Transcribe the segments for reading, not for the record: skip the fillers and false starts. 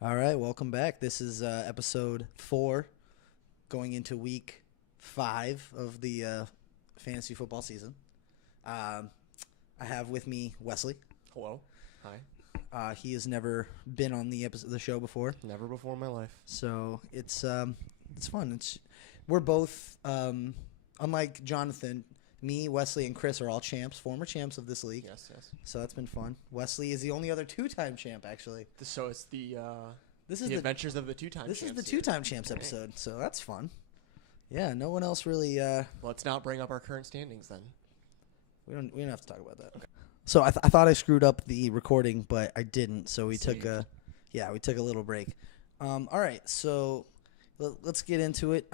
All right, welcome back. This is episode 4, going into week 5 of the fantasy football season. I have with me Wesley. Hello. Hi. He has never been on the show before, Never before in my life. so it's fun. We're both unlike Jonathan. Me, Wesley, and Chris are all former champs of this league. Yes. So that's been fun. Wesley is the only other 2-time champ, actually. So it's the This is the adventures of the two-time This champs is the here. 2-time champs episode, so that's fun. Yeah, no one else really. Let's not bring up our current standings then. We don't have to talk about that. Okay. So I thought I screwed up the recording, but I didn't. So we Saved. took a little break. All right, so let's get into it.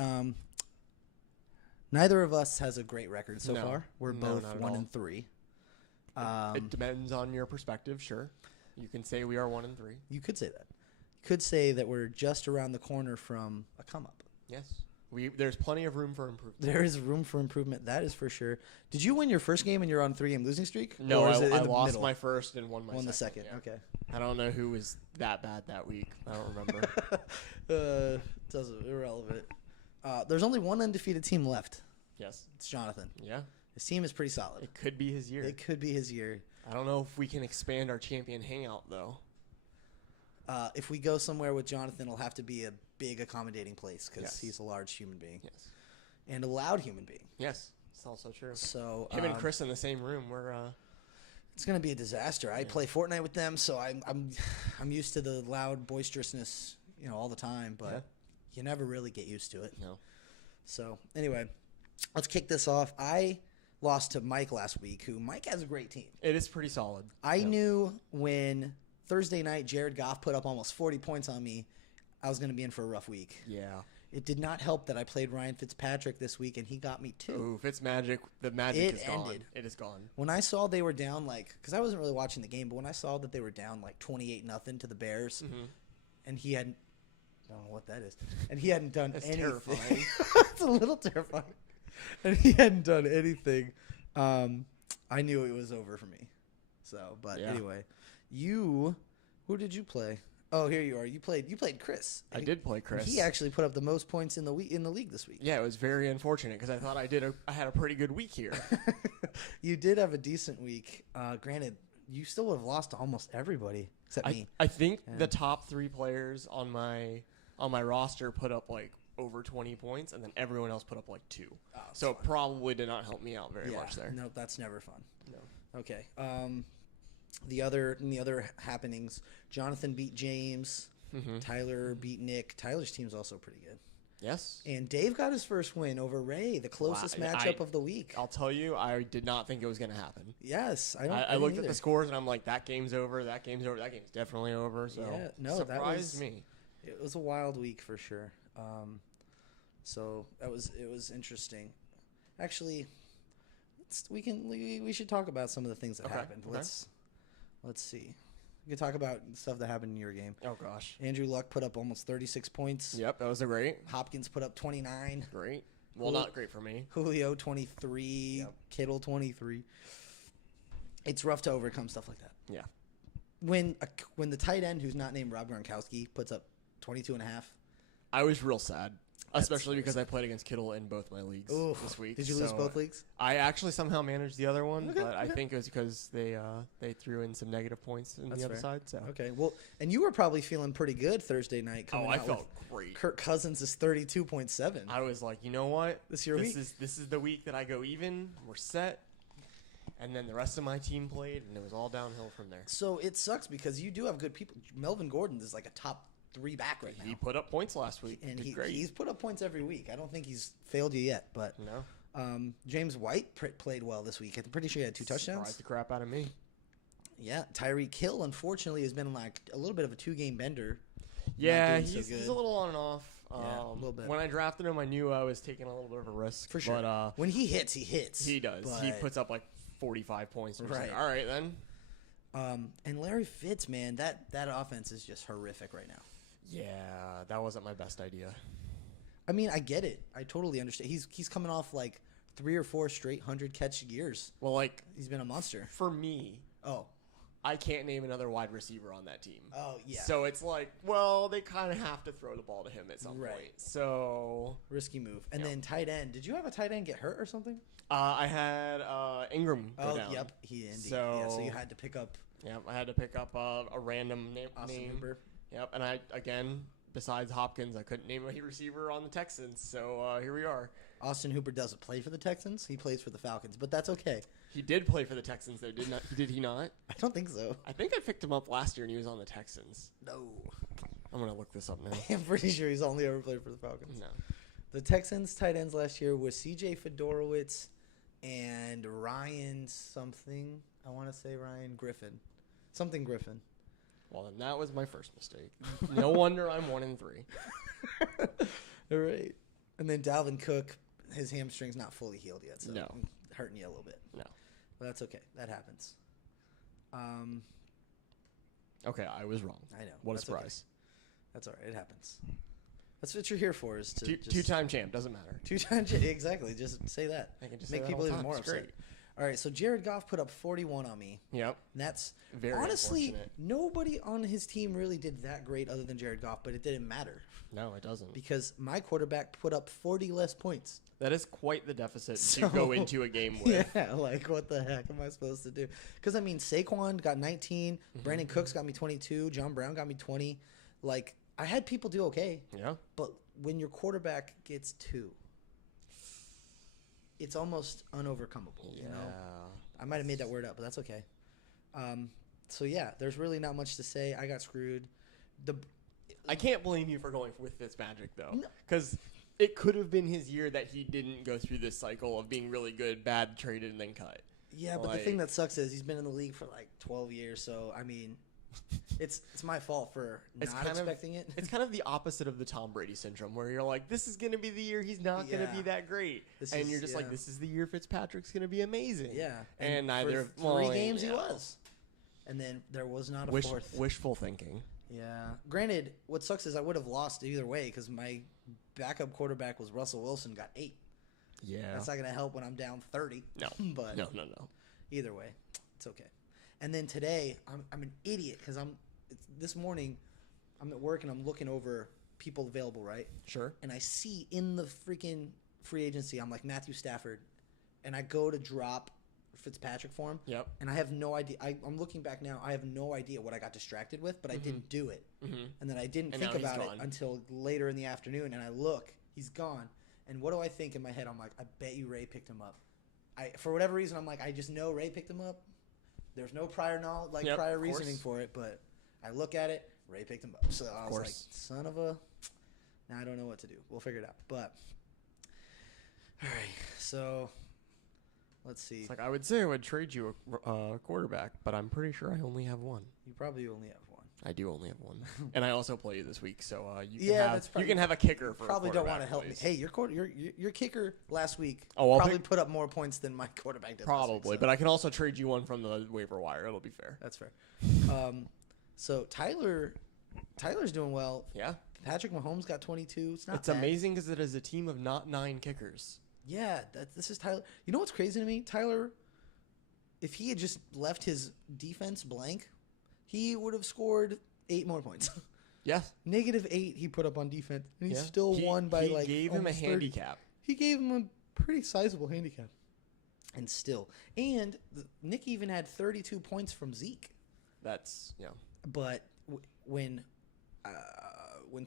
Neither of us has a great record so No. far. We're No, both not at 1 all. and 3. It depends on your perspective, sure. You can say we are 1 and 3. You could say that. You could say that we're just around the corner from a come up. Yes. There's plenty of room for improvement. There is room for improvement. That is for sure. Did you win your first game and you're on 3-game losing streak? No, Or I is it in the lost middle? my first and won my Won the second. second. Yeah. Okay. I don't know who was that bad that week. I don't remember. Doesn't irrelevant. There's only one undefeated team left. Yes. It's Jonathan. Yeah. His team is pretty solid. It could be his year. It could be his year. I don't know if we can expand our champion hangout though. If we go somewhere with Jonathan, it'll have to be a big accommodating place because Yes. he's a large human being Yes. and a loud human being. Yes. It's also true. So Him and Chris in the same room. We're it's gonna be a disaster. I play Fortnite with them, so I'm used to the loud boisterousness, all the time. But Yeah. you never really get used to it. no. So anyway, let's kick this off. I lost to Mike last week, who Mike has a great team. It is pretty solid. I Yeah. knew when Thursday night Jared Goff put up almost 40 points on me, I was going to be in for a rough week. Yeah. It did not help that I played Ryan Fitzpatrick this week, and he got me too. Ooh, Fitzmagic, the magic It is gone. ended. It is gone. When I saw they were down, because I wasn't really watching the game, but when I saw that they were down 28-0 to the Bears, Mm-hmm. and he hadn't, I don't know what that is, and he hadn't done That's anything. terrifying. It's a little terrifying. And he hadn't done anything. I knew it was over for me. So, but Yeah. anyway, who did you play? Oh, here you are. You played Chris. I did play Chris. He actually put up the most points in the league this week. Yeah, it was very unfortunate because I thought I had a pretty good week here. You did have a decent week. Granted, you still would have lost to almost everybody except me. I think Yeah. the top 3 players on my roster put up over 20 points, and then everyone else put up 2. Oh, it's So it fine. probably did not help me out very much there. No, that's never fun. No. Okay. The other happenings, Jonathan beat James. Mm-hmm. Tyler beat Nick. Tyler's team's also pretty good. Yes. And Dave got his first win over Ray, the closest Wow, matchup of the week. I'll tell you, I did not think it was going to happen. Yes, I I didn't looked at either. the scores and I'm like, that game's over. That game's over. That game's definitely over. So Yeah, no, that surprised was- me. It was a wild week for sure. So it was interesting. Actually, we should talk about some of the things that Okay, happened. okay. Let's see. We can talk about stuff that happened in your game. Oh gosh. Andrew Luck put up almost 36 points. Yep, that was a great. Hopkins put up 29. Great. Well, Cool. not great for me. Julio 23. Yep. Kittle 23. It's rough to overcome stuff like that. Yeah. When the tight end who's not named Rob Gronkowski puts up 22 and a half. I was real sad, That's especially because I played against Kittle in both my leagues Oof. this week. Did you lose so both leagues? I actually somehow managed the other one, Okay, but I okay. think it was because they threw in some negative points in That's the other fair. side. So Okay, well, and you were probably feeling pretty good Thursday night. Coming I out felt with great. Kirk Cousins is 32.7. I was like, you know what? This your week? This is the week that I go even. We're set. And then the rest of my team played, and it was all downhill from there. So it sucks because you do have good people. Melvin Gordon is like a top 3 back right now, He put up points last week. and Did great. he's put up points every week. I don't think he's failed you yet, but No. James White played well this week. I'm pretty sure he had 2 touchdowns. Surprised the crap out of me. Yeah, Tyreek Hill unfortunately has been like a little bit of a 2-game bender. Yeah, doing so he's good. a little on and off. Yeah, a little bit. When I drafted him, I knew I was taking a little bit of a risk. For sure. But When he hits, he hits. he does. He But- puts up 45 points. And Right. Like, all right, then. And Larry Fitz, man, that offense is just horrific right now. Yeah, that wasn't my best idea. I mean, I get it. I totally understand. He's coming off 3 or 4 straight 100-catch years. Well, He's been a monster. for me, Oh, I can't name another wide receiver on that team. Oh, yeah. So it's like, well, they kind of have to throw the ball to him at some point. So risky move. And then tight end. Did you have a tight end get hurt or something? I had Ingram go down. Yep. He indeed. So you had to pick up. Yep, I had to pick up a random name. Hooper. Yep, and I, again, besides Hopkins, I couldn't name a receiver on the Texans. So here we are. Austin Hooper doesn't play for the Texans. He plays for the Falcons, but that's okay. He did play for the Texans, though, did he not? I don't think so. I think I picked him up last year, and he was on the Texans. No. I'm going to look this up now. I'm pretty sure he's only ever played for the Falcons. No. The Texans tight ends last year was C.J. Fedorowicz and Ryan something. I want to say Ryan Griffin. Something Griffin. Well, then that was my first mistake. No wonder I'm 1-3. All right. And then Dalvin Cook, his hamstring's not fully healed yet, so no. Hurting you a little bit. No. But that's okay. That happens. Okay, I was wrong. I know. What a surprise. Okay. That's all right. It happens. That's what you're here for, is to two-time champ. Doesn't matter. Two-time champ. Exactly. Just say that. I can just make say people that all even the time. more It's upset. great. All right, so Jared Goff put up 41 on me. Yep. And that's very honestly, unfortunate. nobody on his team really did that great other than Jared Goff, but it didn't matter. No, it doesn't. Because my quarterback put up 40 less points. That is quite the deficit to go into a game with. Yeah, like what the heck am I supposed to do? Because, I mean, Saquon got 19, Brandon Cooks got me 22, John Brown got me 20. Like, I had people do okay. Yeah. But when your quarterback gets 2, it's almost unovercomable, you know? I might have made that word up, but that's okay. So, yeah, there's really not much to say. I got screwed. I can't blame you for going with Fitzmagic, though, because it could have been his year that he didn't go through this cycle of being really good, bad, traded, and then cut. Yeah, but the thing that sucks is he's been in the league for like 12 years, so, I mean, it's my fault for not expecting it. It's kind of the opposite of the Tom Brady syndrome, where you're like, this is going to be the year he's not going to be that great. And you're just like, this is the year Fitzpatrick's going to be amazing. Yeah. And neither for 3 games he was. And then there was not a fourth. Wishful thinking. Yeah. Granted, what sucks is I would have lost either way because my backup quarterback was Russell Wilson, got 8. Yeah. That's not going to help when I'm down 30. No. But no. Either way, it's okay. And then today, I'm an idiot because this morning, I'm at work and I'm looking over people available, right? Sure. And I see in the freaking free agency, I'm like Matthew Stafford, and I go to drop Fitzpatrick for him. Yep. And I have no idea. I'm looking back now. I have no idea what I got distracted with, but I didn't do it. And then I didn't think about it until later in the afternoon. And I look, he's gone. And what do I think in my head? I'm like, I bet you Ray picked him up. For whatever reason, I'm like, I just know Ray picked him up. There's no prior knowledge, prior reasoning for it, but I look at it. Ray picked him up. So I was like, son of a. Now I don't know what to do. We'll figure it out. But all right, so. Let's see. It's like I would say I would trade you a quarterback, but I'm pretty sure I only have one. You probably only have one. I do only have one, and I also play you this week, so you can have a kicker for. Probably a don't want to help please. me. Hey, your kicker last week probably put up more points than my quarterback did. Probably, last week, so. But I can also trade you one from the waiver wire. It'll be fair. That's fair. So Tyler's doing well. Yeah. Patrick Mahomes got 22. It's bad. Amazing because it is a team of not 9 kickers. Yeah, this is Tyler. You know what's crazy to me? Tyler, if he had just left his defense blank, he would have scored 8 more points. Yes. -8 he put up on defense, and he still won by He gave him a handicap. He gave him a pretty sizable handicap. And still. And Nick even had 32 points from Zeke. That's, But when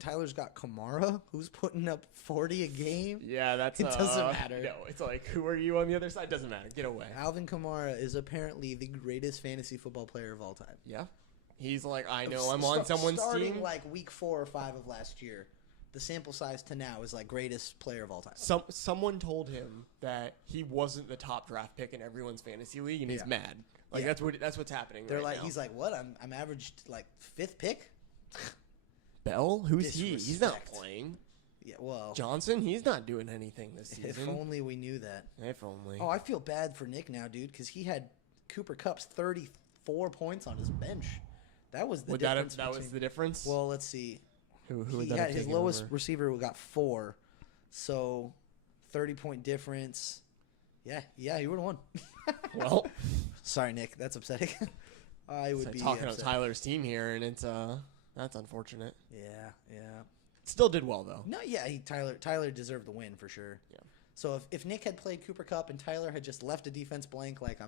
Tyler's got Kamara, who's putting up 40 a game, it doesn't matter. No, it's like, who are you on the other side? Doesn't matter. Get away. Alvin Kamara is apparently the greatest fantasy football player of all time. Yeah. He's like, I know I'm on someone's starting team. Like week 4 or 5 of last year, the sample size to now is like greatest player of all time. Someone told him that he wasn't the top draft pick in everyone's fantasy league, and he's mad. Like that's what's happening. They're right like, now. he's like, what? I'm averaged like 5th pick. Bell? Who's he? He's not playing. Yeah, well. Johnson? He's not doing anything this season. If only we knew that. If only. Oh, I feel bad for Nick now, dude, because he had Cooper Kupp's 34 points on his bench. That was the difference. That was the difference? Well, let's see. Who he had his lowest receiver got 4, so 30-point difference. Yeah, he would have won. Well. Sorry, Nick. That's upsetting. I would be talking upset. about Tyler's team here, and it's that's unfortunate. Yeah. Still did well though. No, yeah, Tyler deserved the win for sure. Yeah. So if Nick had played Cooper Kupp and Tyler had just left a defense blank, like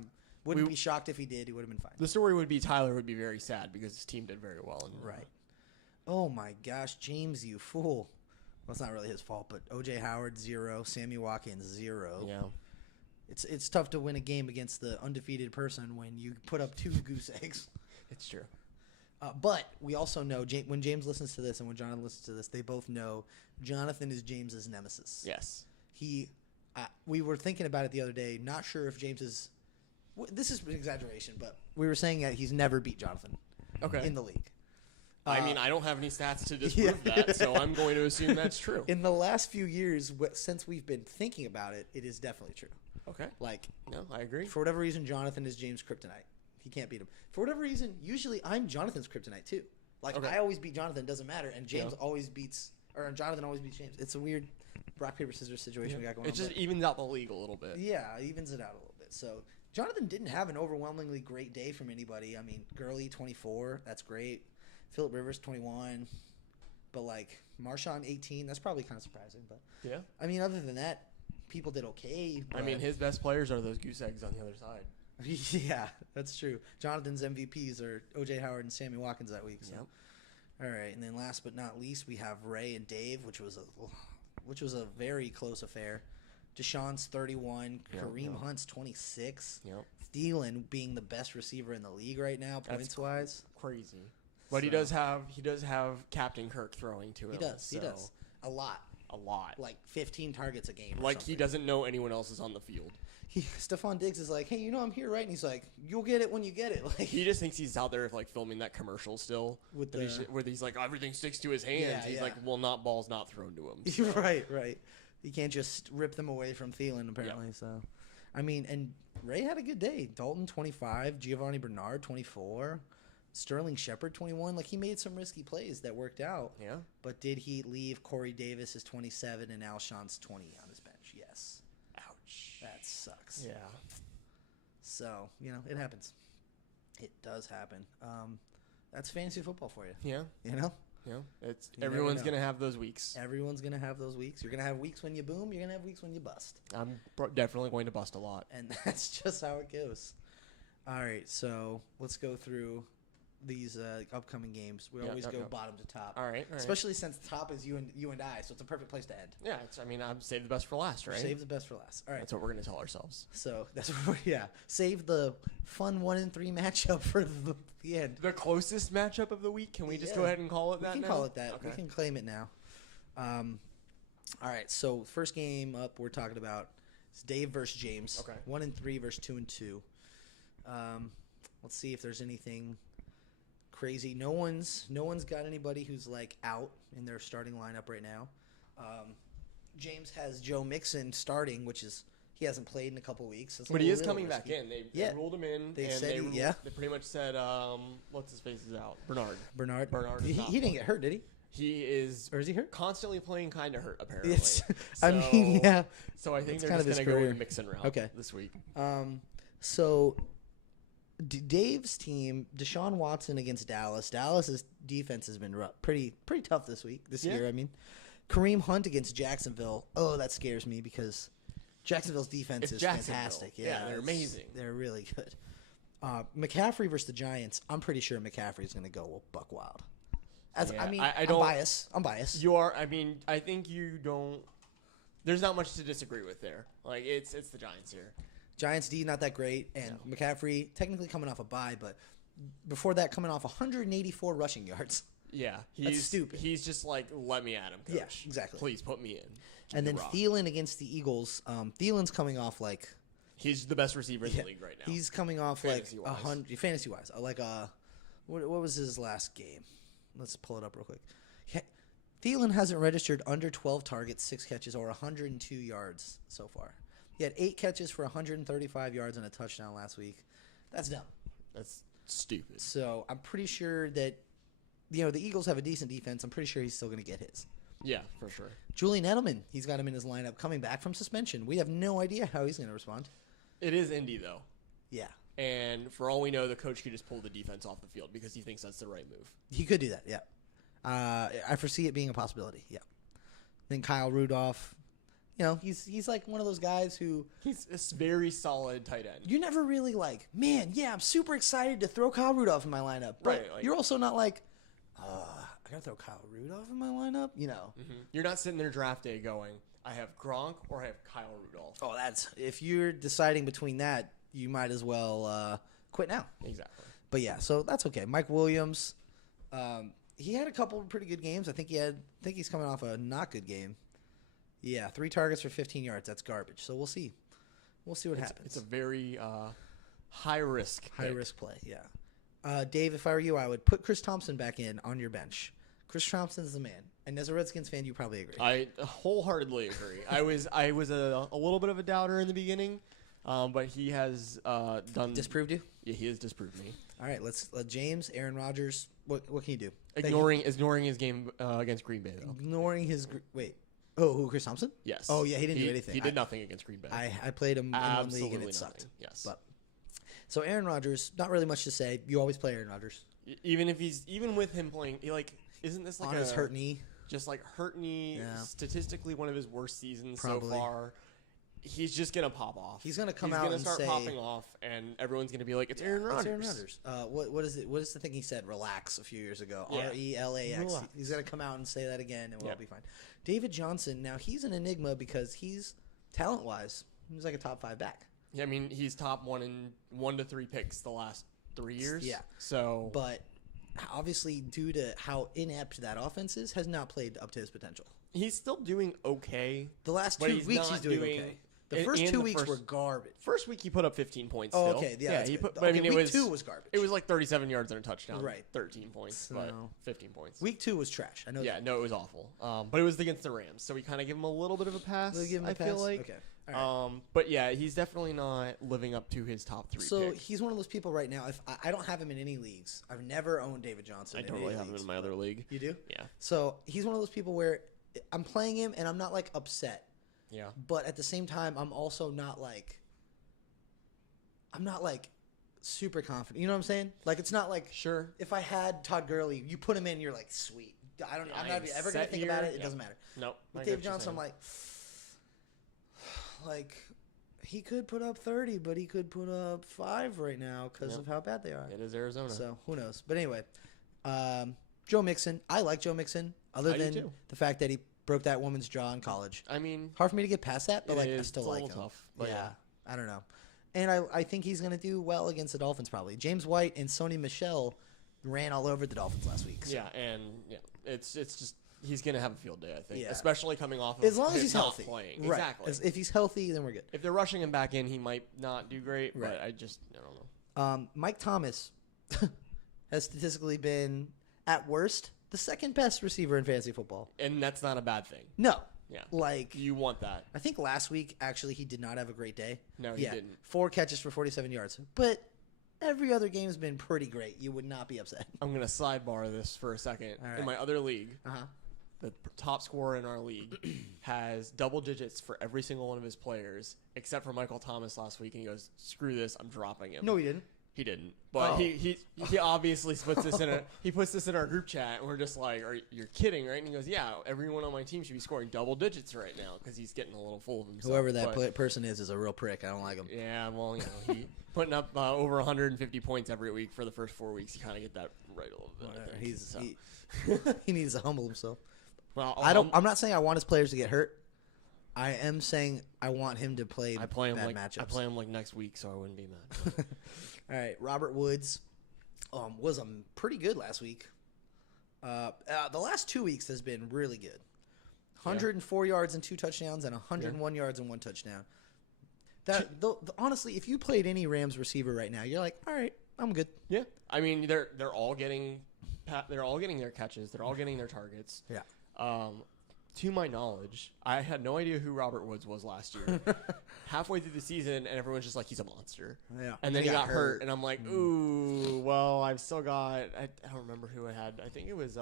wouldn't be shocked if he did. He would have been fine. The story would be Tyler would be very sad because his team did very well. Right. Oh my gosh, James, you fool. Well, it's not really his fault, but O.J. Howard 0, Sammy Watkins 0. Yeah. It's tough to win a game against the undefeated person when you put up 2 goose eggs. It's true. But we also know when James listens to this and when Jonathan listens to this, they both know Jonathan is James's nemesis. Yes. We were thinking about it the other day. Not sure if James is. This is an exaggeration, but we were saying that he's never beat Jonathan. Okay. In the league. I mean, I don't have any stats to disprove that, so I'm going to assume that's true. In the last few years, since we've been thinking about it, it is definitely true. Okay. Like, no, I agree. For whatever reason, Jonathan is James' kryptonite. He can't beat him. For whatever reason, usually I'm Jonathan's kryptonite too. Like, I always beat Jonathan, doesn't matter, and James always beats, or Jonathan always beats James. It's a weird rock, paper, scissors situation we got going on. It just evens out the league a little bit. Yeah, it evens it out a little bit. So, Jonathan didn't have an overwhelmingly great day from anybody. I mean, Gurley, 24, that's great. Phillip Rivers, 21. But, like, Marshawn, 18, that's probably kind of surprising. But yeah. I mean, other than that, people did okay. I mean, his best players are those goose eggs on the other side. Yeah, that's true. Jonathan's MVPs are O.J. Howard and Sammy Watkins that week. So. Yep. All right, and then last but not least, we have Ray and Dave, which was a very close affair. Deshaun's 31, Kareem Hunt's 26. Yep. Thielen being the best receiver in the league right now, points wise. Crazy. But he does have Captain Kirk throwing to him. He does. A lot. Like 15 targets a game. Like he doesn't know anyone else is on the field. Stephon Diggs is like, hey, you know I'm here, right? And he's like, you'll get it when you get it. Like he just thinks he's out there like filming that commercial still, where he's like everything sticks to his hands. Yeah, he's like, well, not balls not thrown to him. So. Right. You can't just rip them away from Thielen apparently. Yeah. So, I mean, and Ray had a good day. Dalton 25, Giovanni Bernard 24. Sterling Shepard 21. Like he made some risky plays that worked out. Yeah. But did he leave Corey Davis is 27 and Alshon's 20 on his bench? Yes. Ouch. That sucks. Yeah. So, it happens. It does happen. That's fantasy football for you. Yeah. Yeah. Everyone's going to have those weeks. Everyone's going to have those weeks. You're going to have weeks when you boom. You're going to have weeks when you bust. I'm definitely going to bust a lot. And that's just how it goes. All right. So let's go through these upcoming games. We always go bottom to top. All right. Especially since top is you and I, so it's a perfect place to end. Yeah, I'm save the best for last, right? Save the best for last. All right. That's what we're going to tell ourselves. So that's what save the fun 1-3 matchup for the end. The closest matchup of the week. Can we just go ahead and call it that? We can call it that. Okay. We can claim it now. All right. So first game up, we're talking about is Dave versus James. Okay. 1-3 versus 2-2. Let's see if there's anything crazy. No one's got anybody who's like out in their starting lineup right now. James has Joe Mixon starting, which is he hasn't played in a couple weeks. But he is coming back in. They ruled him in. They pretty much said, what's his face is out. Bernard. He didn't get hurt, did he? He is. Or is he hurt? Constantly playing kind of hurt, apparently. So I think they're kind just going to go with Mixon route this week. So Dave's team, Deshaun Watson against Dallas. Dallas's defense has been pretty tough this year. I mean, Kareem Hunt against Jacksonville. Oh, that scares me because Jacksonville's defense is fantastic. Yeah, they're amazing. They're really good. McCaffrey versus the Giants. I'm pretty sure McCaffrey's going to go buck wild. I'm biased. You are. I mean, I think you don't. There's not much to disagree with there. Like it's the Giants here. Giants D not that great, and McCaffrey technically coming off a bye, but before that coming off 184 rushing yards. Yeah, that's stupid. He's just like, let me at him, coach. Yeah, exactly. Please put me in. And then Thielen against the Eagles. Thielen's coming off like he's the best receiver in the league right now. He's coming off fantasy-wise. Like 100 fantasy-wise. Like what was his last game? Let's pull it up real quick. Thielen hasn't registered under 12 targets, 6 catches, or 102 yards so far. He had 8 catches for 135 yards and a touchdown last week. That's dumb. That's stupid. So I'm pretty sure that, the Eagles have a decent defense. I'm pretty sure he's still going to get his. Yeah, for sure. Julian Edelman, he's got him in his lineup coming back from suspension. We have no idea how he's going to respond. It is Indy, though. Yeah. and for all we know, the coach could just pull the defense off the field because he thinks that's the right move. He could do that, yeah. I foresee it being a possibility, yeah. Then Kyle Rudolph, he's like one of those guys who... He's a very solid tight end. You're never really like, man, yeah, I'm super excited to throw Kyle Rudolph in my lineup. But Right, like- you're also not like, I got to throw Kyle Rudolph in my lineup, Mm-hmm. You're not sitting there draft day going, I have Gronk or I have Kyle Rudolph. Oh, if you're deciding between that, you might as well quit now. Exactly. But yeah, so that's okay. Mike Williams, he had a couple of pretty good games. I think he's coming off a not good game. Yeah, 3 targets for 15 yards. That's garbage. So we'll see. We'll see what happens. It's a very high risk play. Yeah. Dave, if I were you, I would put Chris Thompson back in on your bench. Chris Thompson's the man, and as a Redskins fan, you probably agree. I wholeheartedly agree. I was a little bit of a doubter in the beginning, but he has done Disproved you? Yeah, he has disproved me. All right, let's James, Aaron Rodgers. What can you do? Ignoring his game against Green Bay though. Ignoring his wait. Oh, who, Chris Thompson? Yes. Oh yeah, he didn't do anything. He did nothing against Green Bay. I played him in one league and it sucked. Yes. But so Aaron Rodgers, not really much to say. You always play Aaron Rodgers. Even with him playing, isn't this like on his hurt knee? Just like hurt knee, statistically one of his worst seasons Probably. so far. He's just gonna pop off. He's gonna come out and start say, popping off, and everyone's gonna be like, "It's Aaron Rodgers." It's Aaron Rodgers. What is it? What is the thing he said? Relax a few years ago. Yeah. RELAX. Relax. He's gonna come out and say that again, and we'll all be fine. David Johnson. Now he's an enigma because he's talent wise, he's like a top 5 back. Yeah, I mean he's top 1 to 3 picks the last 3 years. Yeah. So, but obviously, due to how inept that offense is, has not played up to his potential. he's still doing okay. The last 2 weeks, he's doing okay. The first 2 weeks were garbage. First week he put up 15 points. Oh, still. okay, yeah. he good. put. I mean, week it was 2 was garbage. It was like 37 yards and a touchdown. Right. 13 points, but 15 points. Week 2 was trash. I know. Yeah, that. no, it was awful. But it was against the Rams, so we kind of give him a little bit of a pass. We'll give him a pass? feel like. Okay. All right. But yeah, he's definitely not living up to his top 3. So pick. he's one of those people right now. If I don't have him in any leagues, I've never owned David Johnson. I don't really have him in my other league. You do? Yeah. So he's one of those people where I'm playing him and I'm not like upset, Yeah. but at the same time I'm also not like super confident. You know what I'm saying? Like it's not like Sure. if I had Todd Gurley, you put him in, you're like sweet. I'm not ever gonna think about it. It doesn't matter. Nope. With David Johnson, I'm like he could put up 30, but he could put up 5 right now because of how bad they are. It is Arizona. So who knows? But anyway, Joe Mixon. I like Joe Mixon, other I do than too. the fact that he broke that woman's jaw in college. I mean, Hard for me to get past that, but it like I is. still It's a like him. little tough, but Yeah, I don't know. And I think he's going to do well against the Dolphins probably. James White and Sony Michel ran all over the Dolphins last week. So. Yeah, and it's just he's gonna have a field day, I think, Yeah. especially coming off of As long as him he's not healthy. playing. Right. Exactly. If he's healthy, then we're good. If they're rushing him back in, he might not do great. Right. But I don't know. Mike Thomas has statistically been, at worst, the second best receiver in fantasy football. And that's not a bad thing. No. Yeah. Like, You want that. I think last week, actually, he did not have a great day. No, he didn't. 4 catches for 47 yards. But every other game has been pretty great. You would not be upset. I'm gonna sidebar this for a second. All right. In my other league, Uh-huh. the top scorer in our league has double digits for every single one of his players, except for Michael Thomas last week, and he goes, "Screw this, I'm dropping him." No, he didn't. He didn't, but Oh. he obviously puts this he puts this in our group chat, and we're just like, "You're kidding, right?" And he goes, "Yeah, everyone on my team should be scoring double digits right now because he's getting a little full of himself." Whoever that person is a real prick. I don't like him. Yeah, well, he putting up over 150 points every week for the first 4 weeks. You kind of get that right a little bit. I think. He needs to humble himself. Well, I'm not saying I want his players to get hurt. I am saying I want him to play. I play him bad like matchups. I play him like next week, so I wouldn't be mad. All right, Robert Woods was pretty good last week. The last 2 weeks has been really good. 104 yards and 2 touchdowns, and 101 yards and 1 touchdown. Honestly, if you played any Rams receiver right now, you're like, all right, I'm good. Yeah, I mean they're all getting their catches, they're all getting their targets. Yeah. To my knowledge, I had no idea who Robert Woods was last year. Halfway through the season, and everyone's just like, he's a monster. Yeah. And then he got hurt, and I'm like, ooh, well, I've still got. I don't remember who I had. I think it was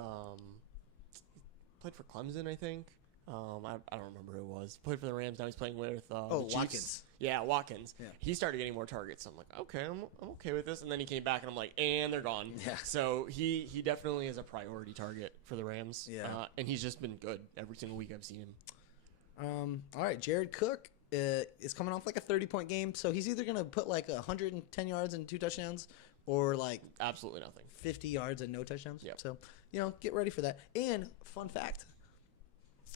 played for Clemson. I think I don't remember who it was. Played for the Rams. Now he's playing with the Chiefs. Watkins. Yeah, Watkins. Yeah. He started getting more targets. So I'm like, okay, I'm okay with this. And then he came back, and I'm like, and they're gone. Yeah. So he definitely is a priority target for the Rams. Yeah. And he's just been good every single week I've seen him. All right, Jared Cook is coming off like a 30-point game, so he's either going to put like 110 yards and 2 touchdowns or like Absolutely nothing. 50 yards and no touchdowns. Yep. So, get ready for that. And fun fact.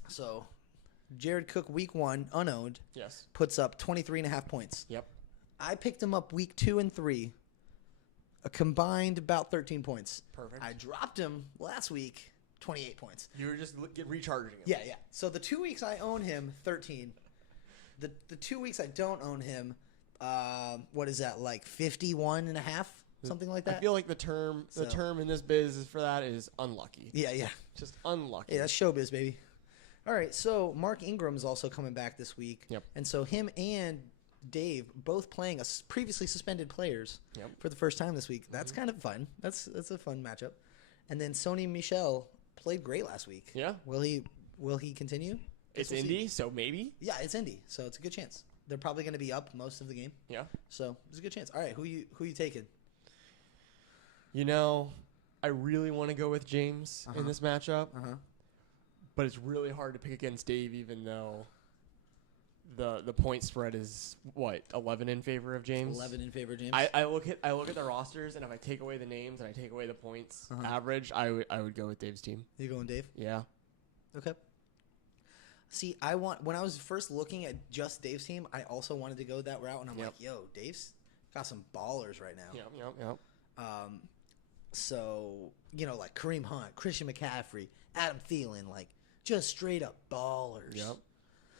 So, Jared Cook week 1, unowned, Yes. puts up 23.5 points. Yep. I picked him up week 2 and 3, a combined about 13 points. Perfect. I dropped him last week, 28 points. You were just recharging him. Yeah. So the 2 weeks I own him, 13. The 2 weeks I don't own him, what is that, like 51 and a half? Something like that? I feel like the term in this biz for that is unlucky. Yeah. Just unlucky. Yeah, that's showbiz, baby. All right, so Mark Ingram is also coming back this week. Yep. And so him and Dave both playing previously suspended players for the first time this week. That's kind of fun. That's a fun matchup. And then Sony Michel played great last week. Yeah. Will he continue? It's We'll see. Indy, so maybe. Yeah, it's Indy, so it's a good chance. They're probably going to be up most of the game. Yeah. So it's a good chance. All right, who you taking? I really want to go with James in this matchup, but it's really hard to pick against Dave, even though the point spread is 11 in favor of James. 11 in favor of James. I look at the rosters, and if I take away the names and I take away the points average, I would go with Dave's team. You going Dave? Yeah. Okay. See, when I was first looking at just Dave's team, I also wanted to go that route, and I'm like, yo, Dave's got some ballers right now. Yep. So, like Kareem Hunt, Christian McCaffrey, Adam Thielen, like just straight up ballers. Yep.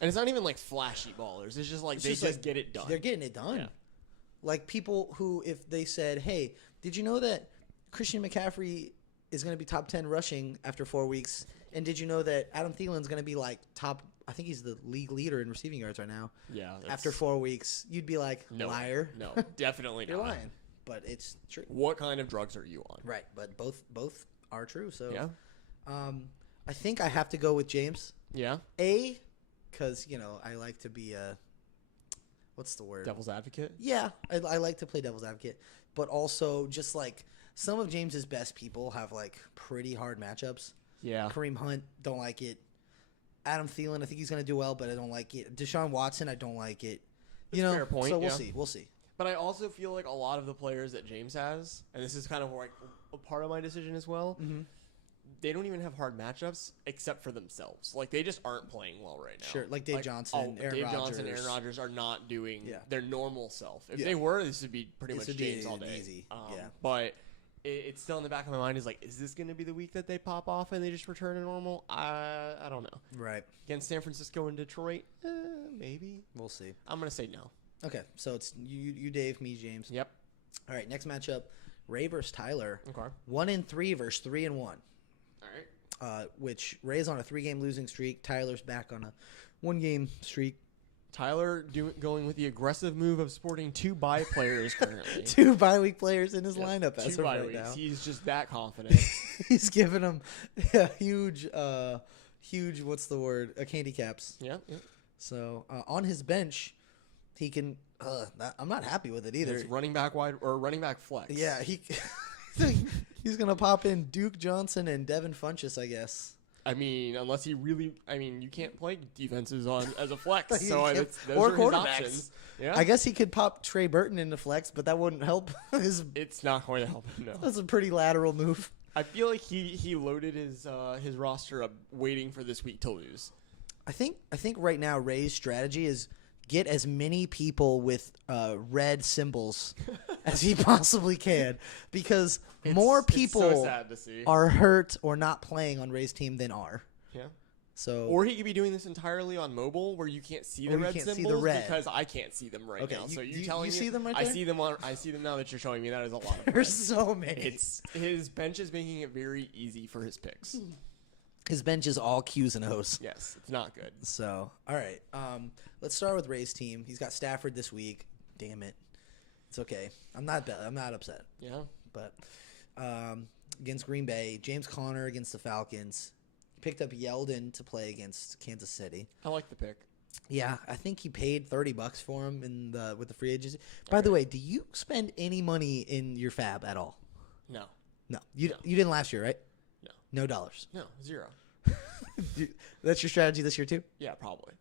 And it's not even like flashy ballers. It's just like they just get it done. They're getting it done. Yeah. Like people who, if they said, hey, did you know that Christian McCaffrey is going to be top 10 rushing after 4 weeks? And did you know that Adam Thielen's going to be like top, I think he's the league leader in receiving yards right now. Yeah. After 4 weeks, you'd be like, liar. No, definitely not. You're lying. But it's true. What kind of drugs are you on? Right, but both are true. So Yeah. I think I have to go with James. Yeah. Because I like to be what's the word? Devil's advocate? Yeah, I like to play devil's advocate, but also just like some of James's best people have like pretty hard matchups. Yeah. Kareem Hunt, don't like it. Adam Thielen, I think he's going to do well, but I don't like it. Deshaun Watson, I don't like it. Fair point. So we'll see. But I also feel like a lot of the players that James has, and this is kind of like a part of my decision as well, they don't even have hard matchups except for themselves. Like, they just aren't playing well right now. Sure, like Dave Johnson, Aaron Rodgers are not doing their normal self. If Yeah. they were, this would be pretty This much would be James all day. easy. Yeah. But it's still in the back of my mind is like, is this going to be the week that they pop off and they just return to normal? I don't know. Right. Against San Francisco and Detroit, maybe. We'll see. I'm going to say no. Okay, so it's you, Dave, me, James. Yep. All right, next matchup, Ray versus Tyler. Okay. 1-3 versus 3-1. All right. Which Ray's on a 3-game losing streak. Tyler's back on a 1-game streak. Tyler going with the aggressive move of sporting 2 bye players currently. 2 bye week players in his lineup as 2 of bye right weeks. now. He's just that confident. He's giving them a huge, what's the word? Candy caps. Yeah. So on his bench, he can. I'm not happy with it either. There's running back wide or running back flex. Yeah, he's gonna pop in Duke Johnson and Devin Funchess, I guess. I mean, unless he really, you can't play defenses as a flex. So Or those are his quarterbacks. options. Yeah. I guess he could pop Trey Burton into flex, but that wouldn't help. It's not going to help him. No. That's a pretty lateral move. I feel like he loaded his roster up waiting for this week to lose. I think right now Ray's strategy is get as many people with red symbols as he possibly can, because more people it's so sad to see. are hurt or not playing on Ray's team than are. Yeah. So Or he could be doing this entirely on mobile, where you can't see the red symbols because I can't see them right now. So you telling me see them right I there? see them I see them now that you're showing me. That is a lot of red. There's so many. It's his bench is making it very easy for his picks. His bench is all Q's and O's. Yes, it's not good. So, all right. Let's start with Ray's team. He's got Stafford this week. Damn it. It's okay. I'm not upset. Yeah. But against Green Bay, James Conner against the Falcons. picked up Yeldon to play against Kansas City. I like the pick. Yeah, I think he paid $30 for him with the free agency. By the way, do you spend any money in your fab at all? No. No. You didn't last year, right? No. No dollars. No, zero. That's your strategy this year too? Yeah, probably.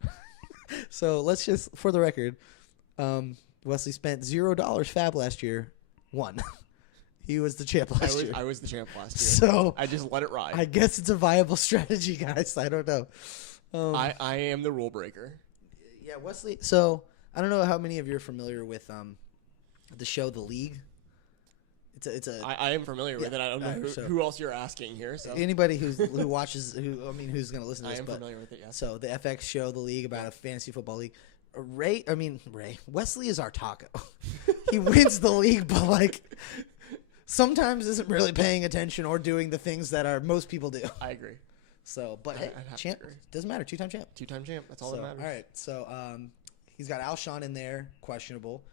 So let's just, for the record, Wesley spent $0 fab last year. Won. He was the champ last year. I was the champ last year. So I just let it ride. I guess it's a viable strategy, guys. I don't know. I am the rule breaker. Yeah, Wesley. So I don't know how many of you are familiar with the show The League. I am familiar with it. I don't know who else you're asking here. So anybody who's who's going to listen to this. I am familiar with it. Yes. So the FX show The League about a fantasy football league. Wesley is our taco. He wins the league, but like sometimes isn't really paying attention or doing the things that most people do. I agree. So, but hey, champ doesn't matter. Two-time champ. Two-time champ. That's all that matters. All right. So he's got Alshon in there, questionable.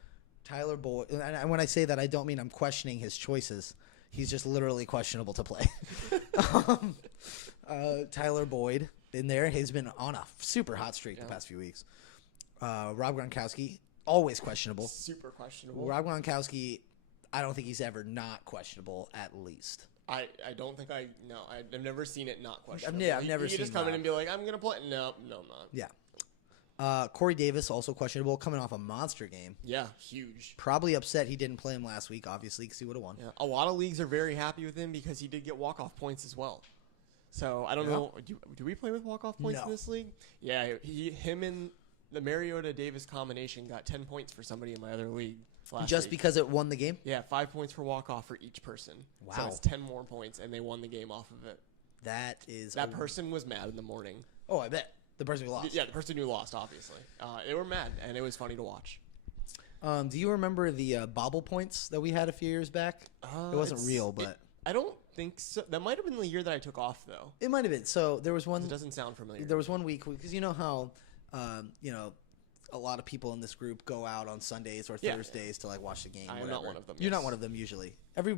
Tyler Boyd. And when I say that, I don't mean I'm questioning his choices. He's just literally questionable to play. Tyler Boyd in there. He's been on a super hot streak the past few weeks. Rob Gronkowski, always questionable. Super questionable. Rob Gronkowski, I don't think he's ever not questionable, at least. I don't think I've never seen it not questionable. I've never seen You just come in and be like, I'm going to play. No, I'm not. Yeah. Corey Davis, also questionable, coming off a monster game. Yeah, huge. Probably upset he didn't play him last week, obviously, because he would have won. Yeah. A lot of leagues are very happy with him because he did get walk-off points as well. So, I don't know. Do we play with walk-off points in this league? Yeah, him and the Mariota-Davis combination got 10 points for somebody in my other league last week. Because it won the game? Yeah, 5 points for walk-off for each person. Wow. So, it's 10 more points, and they won the game off of it. That person was mad in the morning. Oh, I bet. The person who lost. Yeah, the person who lost, obviously. They were mad, and it was funny to watch. Do you remember the bobble points that we had a few years back? It wasn't real, but... I don't think so. That might have been the year that I took off, though. It might have been. So there was one... It doesn't sound familiar. There was one week, because you know how, a lot of people in this group go out on Sundays or Thursdays to, like, watch the game. I'm not one of them. You're not one of them, usually. Every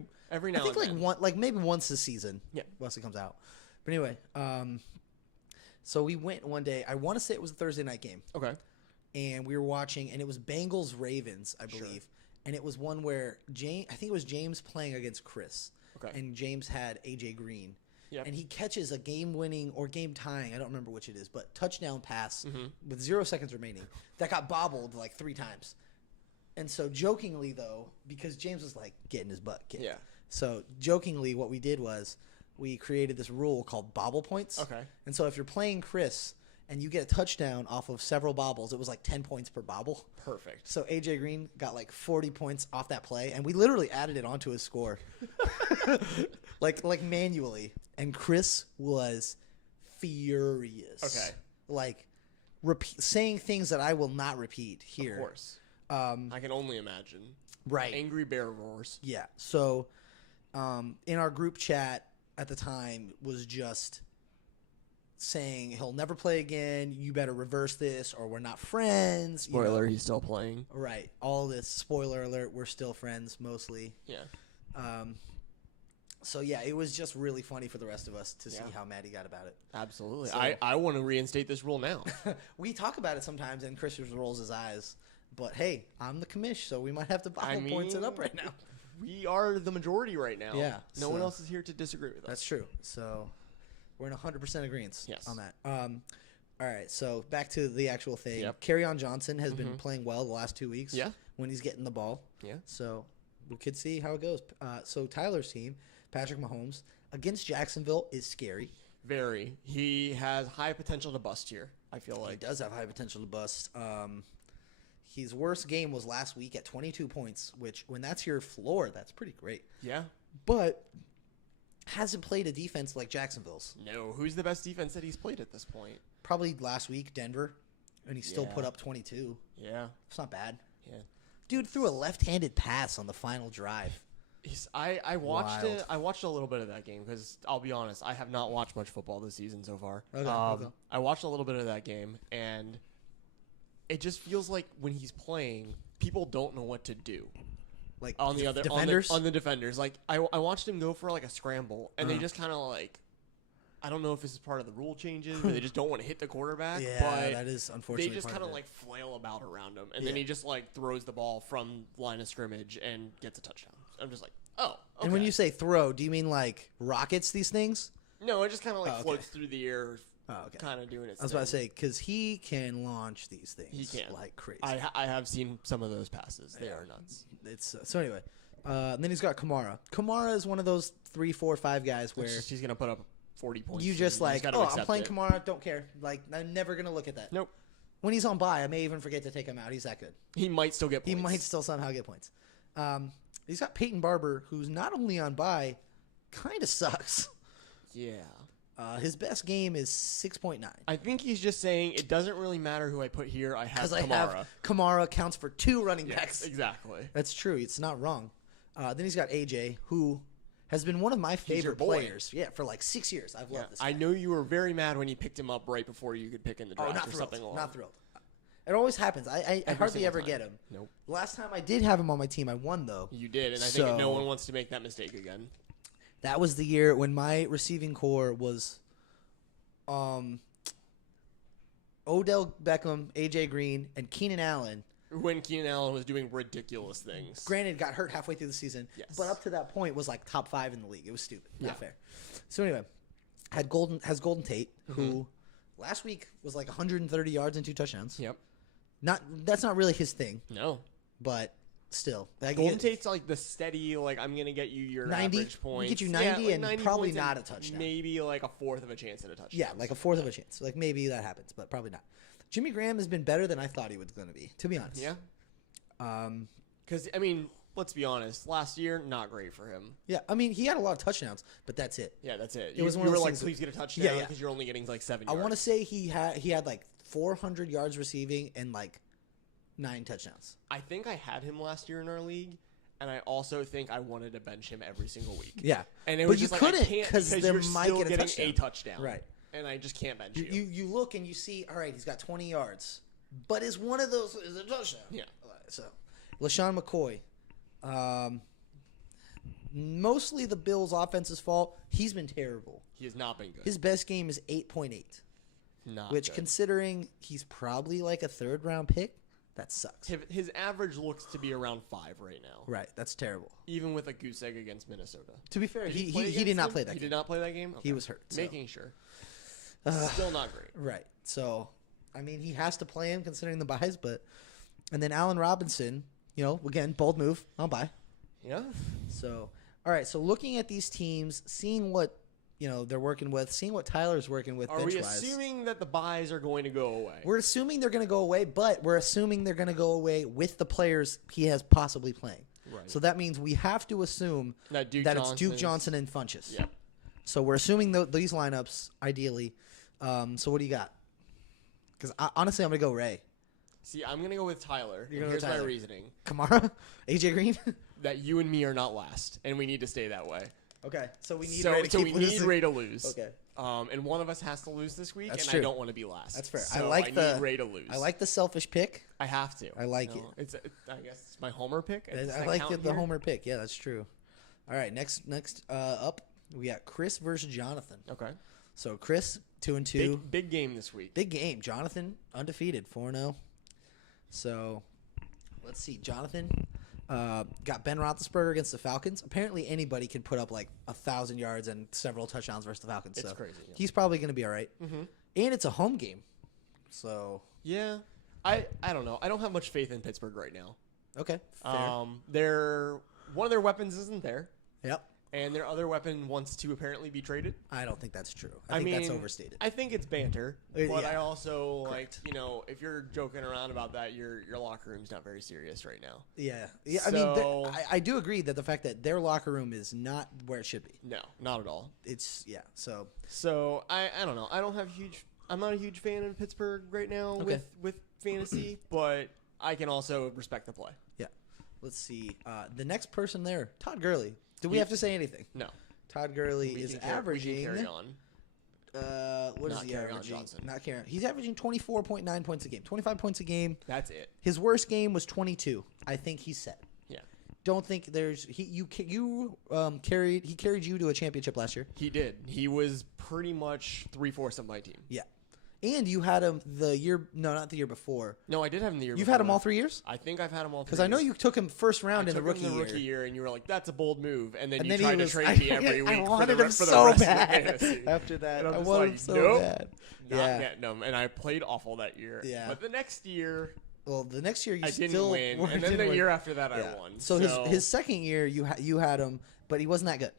now and then. Maybe once a season. Yeah. Wesley comes out. But anyway, so we went one day. I want to say it was a Thursday night game. Okay. And we were watching, and it was Bengals-Ravens, I believe. Sure. And it was one where I think it was James playing against Chris. Okay. And James had A.J. Green. Yep. And he catches a game-winning or game-tying, I don't remember which it is, but touchdown pass with 0 seconds remaining that got bobbled like 3 times. And so jokingly, though, because James was like getting his butt kicked. Yeah. So jokingly, what we did was we created this rule called bobble points. Okay. And so if you're playing Chris and you get a touchdown off of several bobbles, it was like 10 points per bobble. Perfect. So A.J. Green got like 40 points off that play, and we literally added it onto his score. like manually. And Chris was furious. Okay. Like saying things that I will not repeat here. Of course. I can only imagine. Right. Angry bear roars. Yeah. So in our group chat at the time was just saying he'll never play again. You better reverse this or we're not friends. Spoiler, he's still playing. Right. All this spoiler alert. We're still friends mostly. Yeah. So, yeah, it was just really funny for the rest of us to see how mad he got about it. Absolutely. So, I want to reinstate this rule now. We talk about it sometimes, and Chris just rolls his eyes. But, hey, I'm the commish, so we might have to points it up right now. We are the majority right now. Yeah. No one else is here to disagree with us. That's true. So, we're in 100% agreement on that. All right, so back to the actual thing. Yep. Kerryon Johnson has been playing well the last 2 weeks when he's getting the ball. Yeah. So, we could see how it goes. So, Tyler's team, Patrick Mahomes, against Jacksonville is scary. Very. He has high potential to bust here, I feel like. He does have high potential to bust. His worst game was last week at 22 points, which when that's your floor, that's pretty great. Yeah. But hasn't played a defense like Jacksonville's. No. Who's the best defense that he's played at this point? Probably last week, Denver, and he still put up 22. Yeah. It's not bad. Yeah. Dude threw a left-handed pass on the final drive. I watched it. I watched a little bit of that game because I'll be honest, I have not watched much football this season so far. Okay. I watched a little bit of that game, and it just feels like when he's playing, people don't know what to do. Like on the other defenders, on the defenders. Like I watched him go for like a scramble, and they just kind of like I don't know if this is part of the rule changes where they just don't want to hit the quarterback. Yeah, but that is unfortunately they just kind of like flail about around him, and then he just like throws the ball from line of scrimmage and gets a touchdown. I'm just like, oh. Okay. And when you say throw, do you mean like rockets these things? No, it just kind of like floats through the air. Kind of doing it. I was about to say, because he can launch these things. He can. Like crazy. I have seen some of those passes. They are nuts. It's so anyway. And then he's got Kamara. Kamara is one of those 3, 4, 5 guys where he's gonna put up 40 points. You just like, I'm playing Kamara. Don't care. Like, I'm never gonna look at that. Nope. When he's on bye, I may even forget to take him out. He's that good. He might still get points. He might still somehow get points. He's got Peyton Barber, who's not only on bye, kind of sucks. Yeah. His best game is 6.9. I think he's just saying it doesn't really matter who I put here. I have Kamara. Because I have Kamara counts for 2 running backs. Yes, exactly. That's true. It's not wrong. Then he's got AJ, who has been one of my favorite players. Yeah, for like 6 years. I've loved this guy. I know you were very mad when you picked him up right before you could pick in the draft or something along. Not thrilled. It always happens. I hardly ever get him. Nope. Last time I did have him on my team, I won, though. You did, and I think no one wants to make that mistake again. That was the year when my receiving core was Odell Beckham, AJ Green, and Keenan Allen. When Keenan Allen was doing ridiculous things. Granted, got hurt halfway through the season. Yes. But up to that point was like top 5 in the league. It was stupid. Not fair. So anyway, has Golden Tate, who last week was like 130 yards and 2 touchdowns. Yep. That's not really his thing. No. But still. Golden Tate's like the steady, like, I'm going to get you your 90, average points. Get you 90 like and 90 probably not a touchdown. Maybe like a fourth of a chance at a touchdown. Yeah, like a fourth of a chance. Like maybe that happens, but probably not. Jimmy Graham has been better than I thought he was going to be, to be honest. Yeah. Because, I mean, let's be honest. Last year, not great for him. Yeah, I mean, he had a lot of touchdowns, but that's it. Yeah, that's it. It was one you of were those like, things please get a touchdown because you're only getting like 7 yards. I want to say he had like 400 yards receiving and like 9 touchdowns. I think I had him last year in our league, and I also think I wanted to bench him every single week. Yeah, and it but was you just couldn't because there you're might still get getting a touchdown. Right. And I just can't bench you. You look and you see, all right, he's got 20 yards, but is one of those is a touchdown? Yeah. So, LaShawn McCoy, mostly the Bills' offense's fault. He's been terrible. He has not been good. His best game is 8.8. Which, good. Considering he's probably like a 3rd-round pick, that sucks. His average looks to be around 5 right now. Right, that's terrible. Even with a goose egg against Minnesota. To be fair, he them? did not play that game. He did not play that game? Okay. He was hurt. So. Making sure. Still not great. Right. So, I mean, he has to play him considering the buys, but... And then Allen Robinson, again, bold move on bye. Yeah. So, all right, so looking at these teams, seeing what, they're working with, seeing what Tyler's working with bench-wise. Are we assuming that the buys are going to go away? We're assuming they're going to go away, but we're assuming they're going to go away with the players he has possibly playing. Right. So that means we have to assume that it's Duke Johnson and Funchess. Yep. So we're assuming these lineups, ideally. So what do you got? Because honestly, I'm going to go Ray. See, I'm going to go with Tyler. Here's my reasoning. Kamara? AJ Green? That you and me are not last, and we need to stay that way. Okay, so we need Ray to keep losing. need Ray to lose. Okay. And one of us has to lose this week, That's and true. I don't want to be last. That's fair. So I need Ray to lose. I like the selfish pick. I have to. I like it. I guess it's my homer pick. I like the homer pick. Yeah, that's true. All right, next up, we got Chris versus Jonathan. Okay. So Chris 2-2. Big game this week. Big game. Jonathan undefeated 4-0. So let's see. Jonathan got Ben Roethlisberger against the Falcons. Apparently anybody can put up like 1,000 yards and several touchdowns versus the Falcons. It's so crazy. Yeah. He's probably going to be all right. Mm-hmm. And it's a home game. So yeah, I don't know. I don't have much faith in Pittsburgh right now. Okay. Fair. One of their weapons isn't there. Yep. And their other weapon wants to apparently be traded. I don't think that's true. I think that's overstated. I think it's banter, but Yeah. I also Correct. if you're joking around about that, your locker room's not very serious right now. Yeah. I mean, I do agree that the fact that their locker room is not where it should be. No, not at all. It's So I don't know. I'm not a huge fan of Pittsburgh right now with fantasy, but I can also respect the play. Yeah. Let's see. The next person there, Todd Gurley. Do we have to say anything? No. Todd Gurley is averaging. We can carry on. What is he averaging? Not carrying. He's averaging 24.9 points a game, 25 points a game. That's it. His worst game was 22. I think he's set. Yeah. don't think there's he carried you to a championship last year. He did. He was pretty much 3/4 of my team. Yeah, and you had him not the year before. No, I did have him the year. You've before. had him all 3 years. I think I've had him all 3 because I know you took him first round in the rookie year, and you were like, "That's a bold move," and then and you then tried to trade me every week. I wanted him for the so rest bad of the fantasy. after that. And I I'm wanted like, him so nope, bad. Not getting him, and I played awful that year. Yeah, but the next year. Well, the next year I didn't win, and then the year after that I won. So his second year you had him, but he wasn't that good.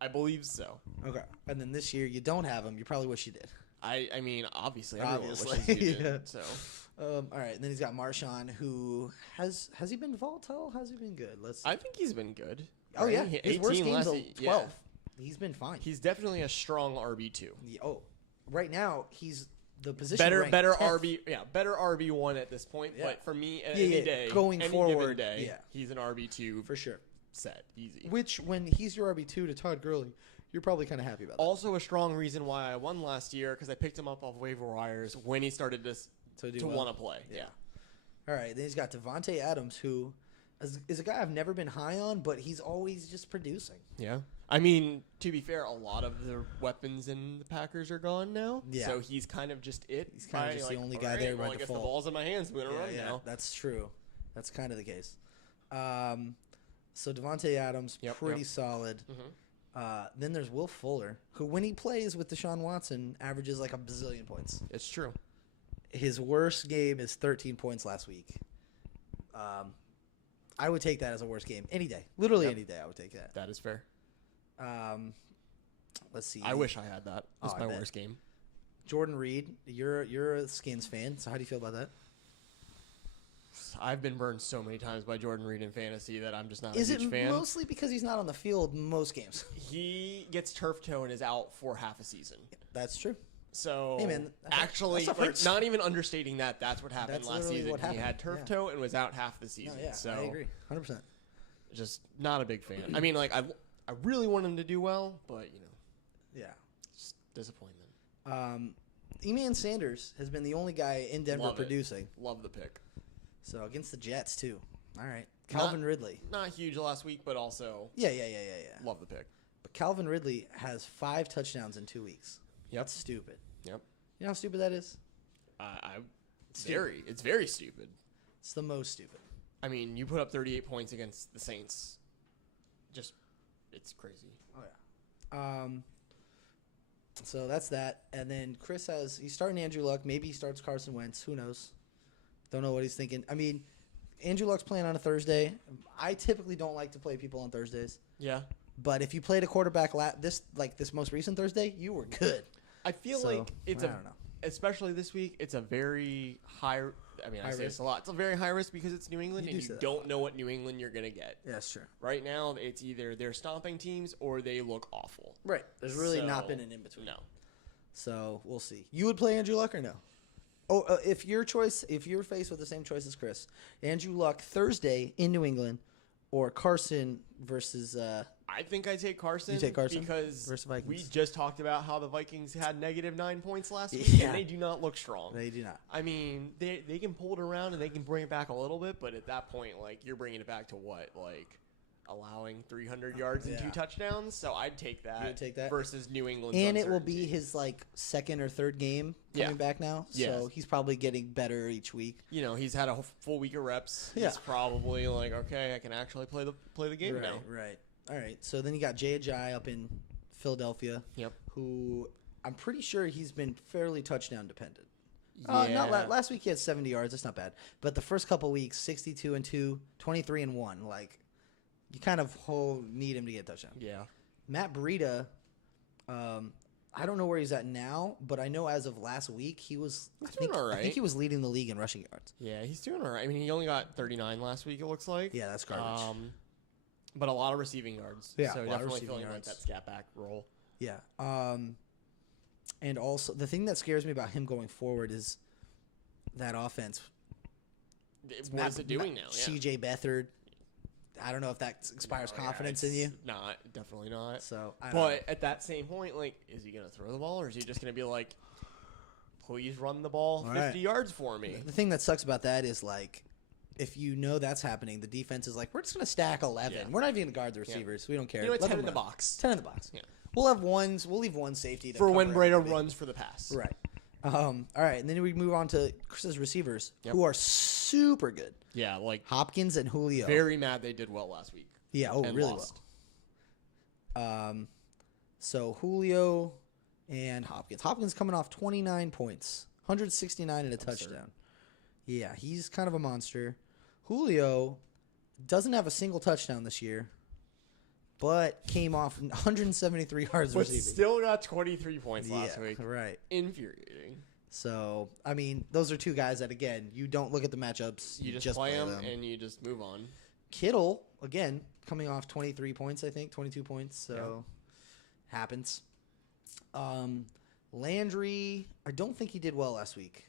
I believe so. Okay, and then this year you don't have him. You probably wish you did. I mean, obviously, everyone wishes you did. Yeah. So, all right, and then he's got Marshawn, who has he been volatile? Has he been good? I think he's been good. Oh yeah, his worst game's 12. Yeah. He's been fine. He's definitely a strong RB2. Right now he's the position better 10th. better RB1 at this point. Yeah. But for me, any day going any forward, given day, he's an RB2 for sure. Set easy. Which when he's your RB2 to Todd Gurley, you're probably kind of happy about that. Also, a strong reason why I won last year because I picked him up off waiver wires when he started to want to play. Yeah. All right, then he's got Devontae Adams, who is a guy I've never been high on, but he's always just producing. Yeah. I mean, to be fair, a lot of the weapons in the Packers are gone now. Yeah. So he's kind of just it. He's kind of just the only guy there by default. I guess the ball's in my hands. I'm going to run now. That's true. That's kind of the case. So Devontae Adams, pretty solid. Mm-hmm. Then there's Will Fuller, who when he plays with Deshaun Watson, averages like a bazillion points. It's true. His worst game is 13 points last week. I would take that as a worst game any day. Literally any day I would take that. That is fair. Let's see. I wish I had that. That's my worst game. Jordan Reed, you're a Skins fan, so how do you feel about that? I've been burned so many times by Jordan Reed in fantasy that I'm just not a huge fan. Is it mostly because he's not on the field most games? He gets turf toe and is out for half a season. That's true. So, hey man, actually, not even understating that, that's what happened last season. He had turf toe and was out half the season. So I agree, 100%. Just not a big fan. I mean, like I really want him to do well, but just disappointment. Emmanuel Sanders has been the only guy in Denver producing. Love the pick. So against the Jets too. All right, Calvin Ridley. Not huge last week, but also yeah. Love the pick. But Calvin Ridley has 5 touchdowns in 2 weeks. Yep. That's stupid. Yep. You know how stupid that is? It's scary. It's very stupid. It's the most stupid. I mean, you put up 38 points against the Saints. It's crazy. Oh yeah. So that's that. And then Chris he's starting Andrew Luck. Maybe he starts Carson Wentz. Who knows? Don't know what he's thinking. I mean, Andrew Luck's playing on a Thursday. I typically don't like to play people on Thursdays. Yeah. But if you played a quarterback this most recent Thursday, you were good. I feel like especially this week, it's a very high. I mean, I say this a lot. It's a very high risk because it's New England, and you don't know what New England you're gonna get. Yeah, that's true. Right now, it's either they're stomping teams or they look awful. Right. There's really not been an in between. No. So we'll see. You would play Andrew Luck or no? Oh, if you're faced with the same choice as Chris, Andrew Luck Thursday in New England, or Carson versus. I think I take Carson. You take Carson because versus Vikings. We just talked about how the Vikings had -9 points last week, and they do not look strong. They do not. I mean, they can pull it around and they can bring it back a little bit, but at that point, like you're bringing it back to what, like allowing 300 yards and 2 touchdowns. So I'd take that. You would take that versus New England. And it will be his second or third game coming back now. So he's probably getting better each week. You know, he's had a full week of reps. Yeah. He's probably like, okay, I can actually play the game now. Right. All right. So then you got Jay Ajayi up in Philadelphia. Yep. Who I'm pretty sure he's been fairly touchdown dependent. Yeah. Not last week he had 70 yards. That's not bad. But the first couple weeks, 62-2, 23-1. Like, you kind of need him to get a touchdown. Yeah. Matt Breida, I don't know where he's at now, but I know as of last week he was. Doing all right. I think he was leading the league in rushing yards. Yeah, he's doing all right. I mean, he only got 39 last week. It looks like. Yeah, that's garbage. But a lot of receiving yards. Yeah, so a lot definitely of receiving feeling yards. like that scat back role. Yeah. And also the thing that scares me about him going forward is that offense. What is it doing now? C.J. Beathard. I don't know if that inspires confidence in you. Not, definitely not. So, but at that same point, like, is he gonna throw the ball or is he just gonna be like, please run the ball 50 yards for me? The thing that sucks about that is if you know that's happening, the defense is like, we're just going to stack 11. Yeah. We're not even going to guard the receivers. We don't care. You know, 10 them in the run. box. 10 in the box. Yeah. We'll leave one safety to for when cover Breda everybody. runs for the pass. Right. All right, and then we move on to Chris's receivers, who are super good. Yeah, like Hopkins and Julio. very mad they did well last week. Yeah, and really lost. well. So Julio and Hopkins. Hopkins coming off 29 points, 169 and a touchdown. Yeah, he's kind of a monster. Julio doesn't have a single touchdown this year, but came off 173 yards But receiving. still got 23 points last week. Right. Infuriating. So, I mean, those are two guys that, again, you don't look at the matchups. You just play them and you just move on. Kittle, again, coming off 23 points, I think, 22 points. So, happens. Landry, I don't think he did well last week.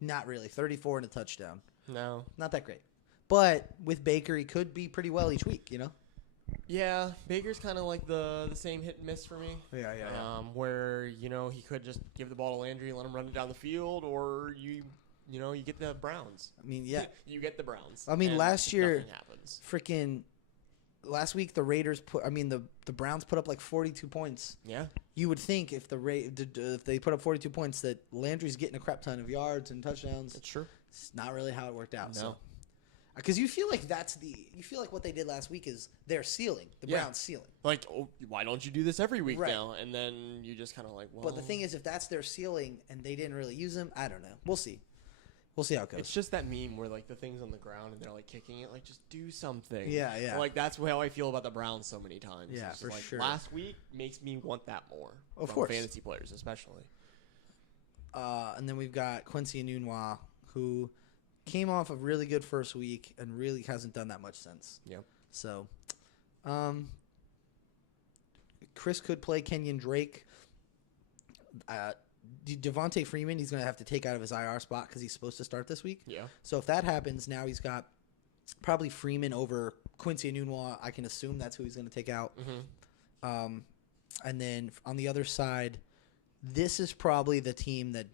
Not really. 34 and a touchdown. No. Not that great. But with Baker, he could be pretty well each week, you know? Yeah, Baker's kind of like the same hit and miss for me. Yeah. Where, you know, he could just give the ball to Landry, let him run it down the field, or you get the Browns. I mean, yeah. You get the Browns. I mean, and last year, nothing happens. last week the Browns put up like 42 points. Yeah. You would think if they put up 42 points that Landry's getting a crap ton of yards and touchdowns. It's true. It's not really how it worked out. No. So. Because you feel like what they did last week is their ceiling, the Browns' ceiling. Like, why don't you do this every week Right. now? And then you just kind of like, well. But the thing is, if that's their ceiling and they didn't really use them, I don't know. We'll see. We'll see how it goes. It's just that meme where like the thing's on the ground and they're like kicking it, like just do something. Yeah. Like that's how I feel about the Browns so many times. Yeah, It's just for like, sure. Last week makes me want that more. Of from course. fantasy players especially. And then we've got Quincy Enunwa, who came off a really good first week and really hasn't done that much since. Yep. So, Chris could play Kenyon Drake. Devontae Freeman, he's going to have to take out of his IR spot because he's supposed to start this week. Yeah. So if that happens, now he's got probably Freeman over Quincy Enunwa. I can assume that's who he's going to take out. Mm-hmm. And then on the other side, this is probably the team that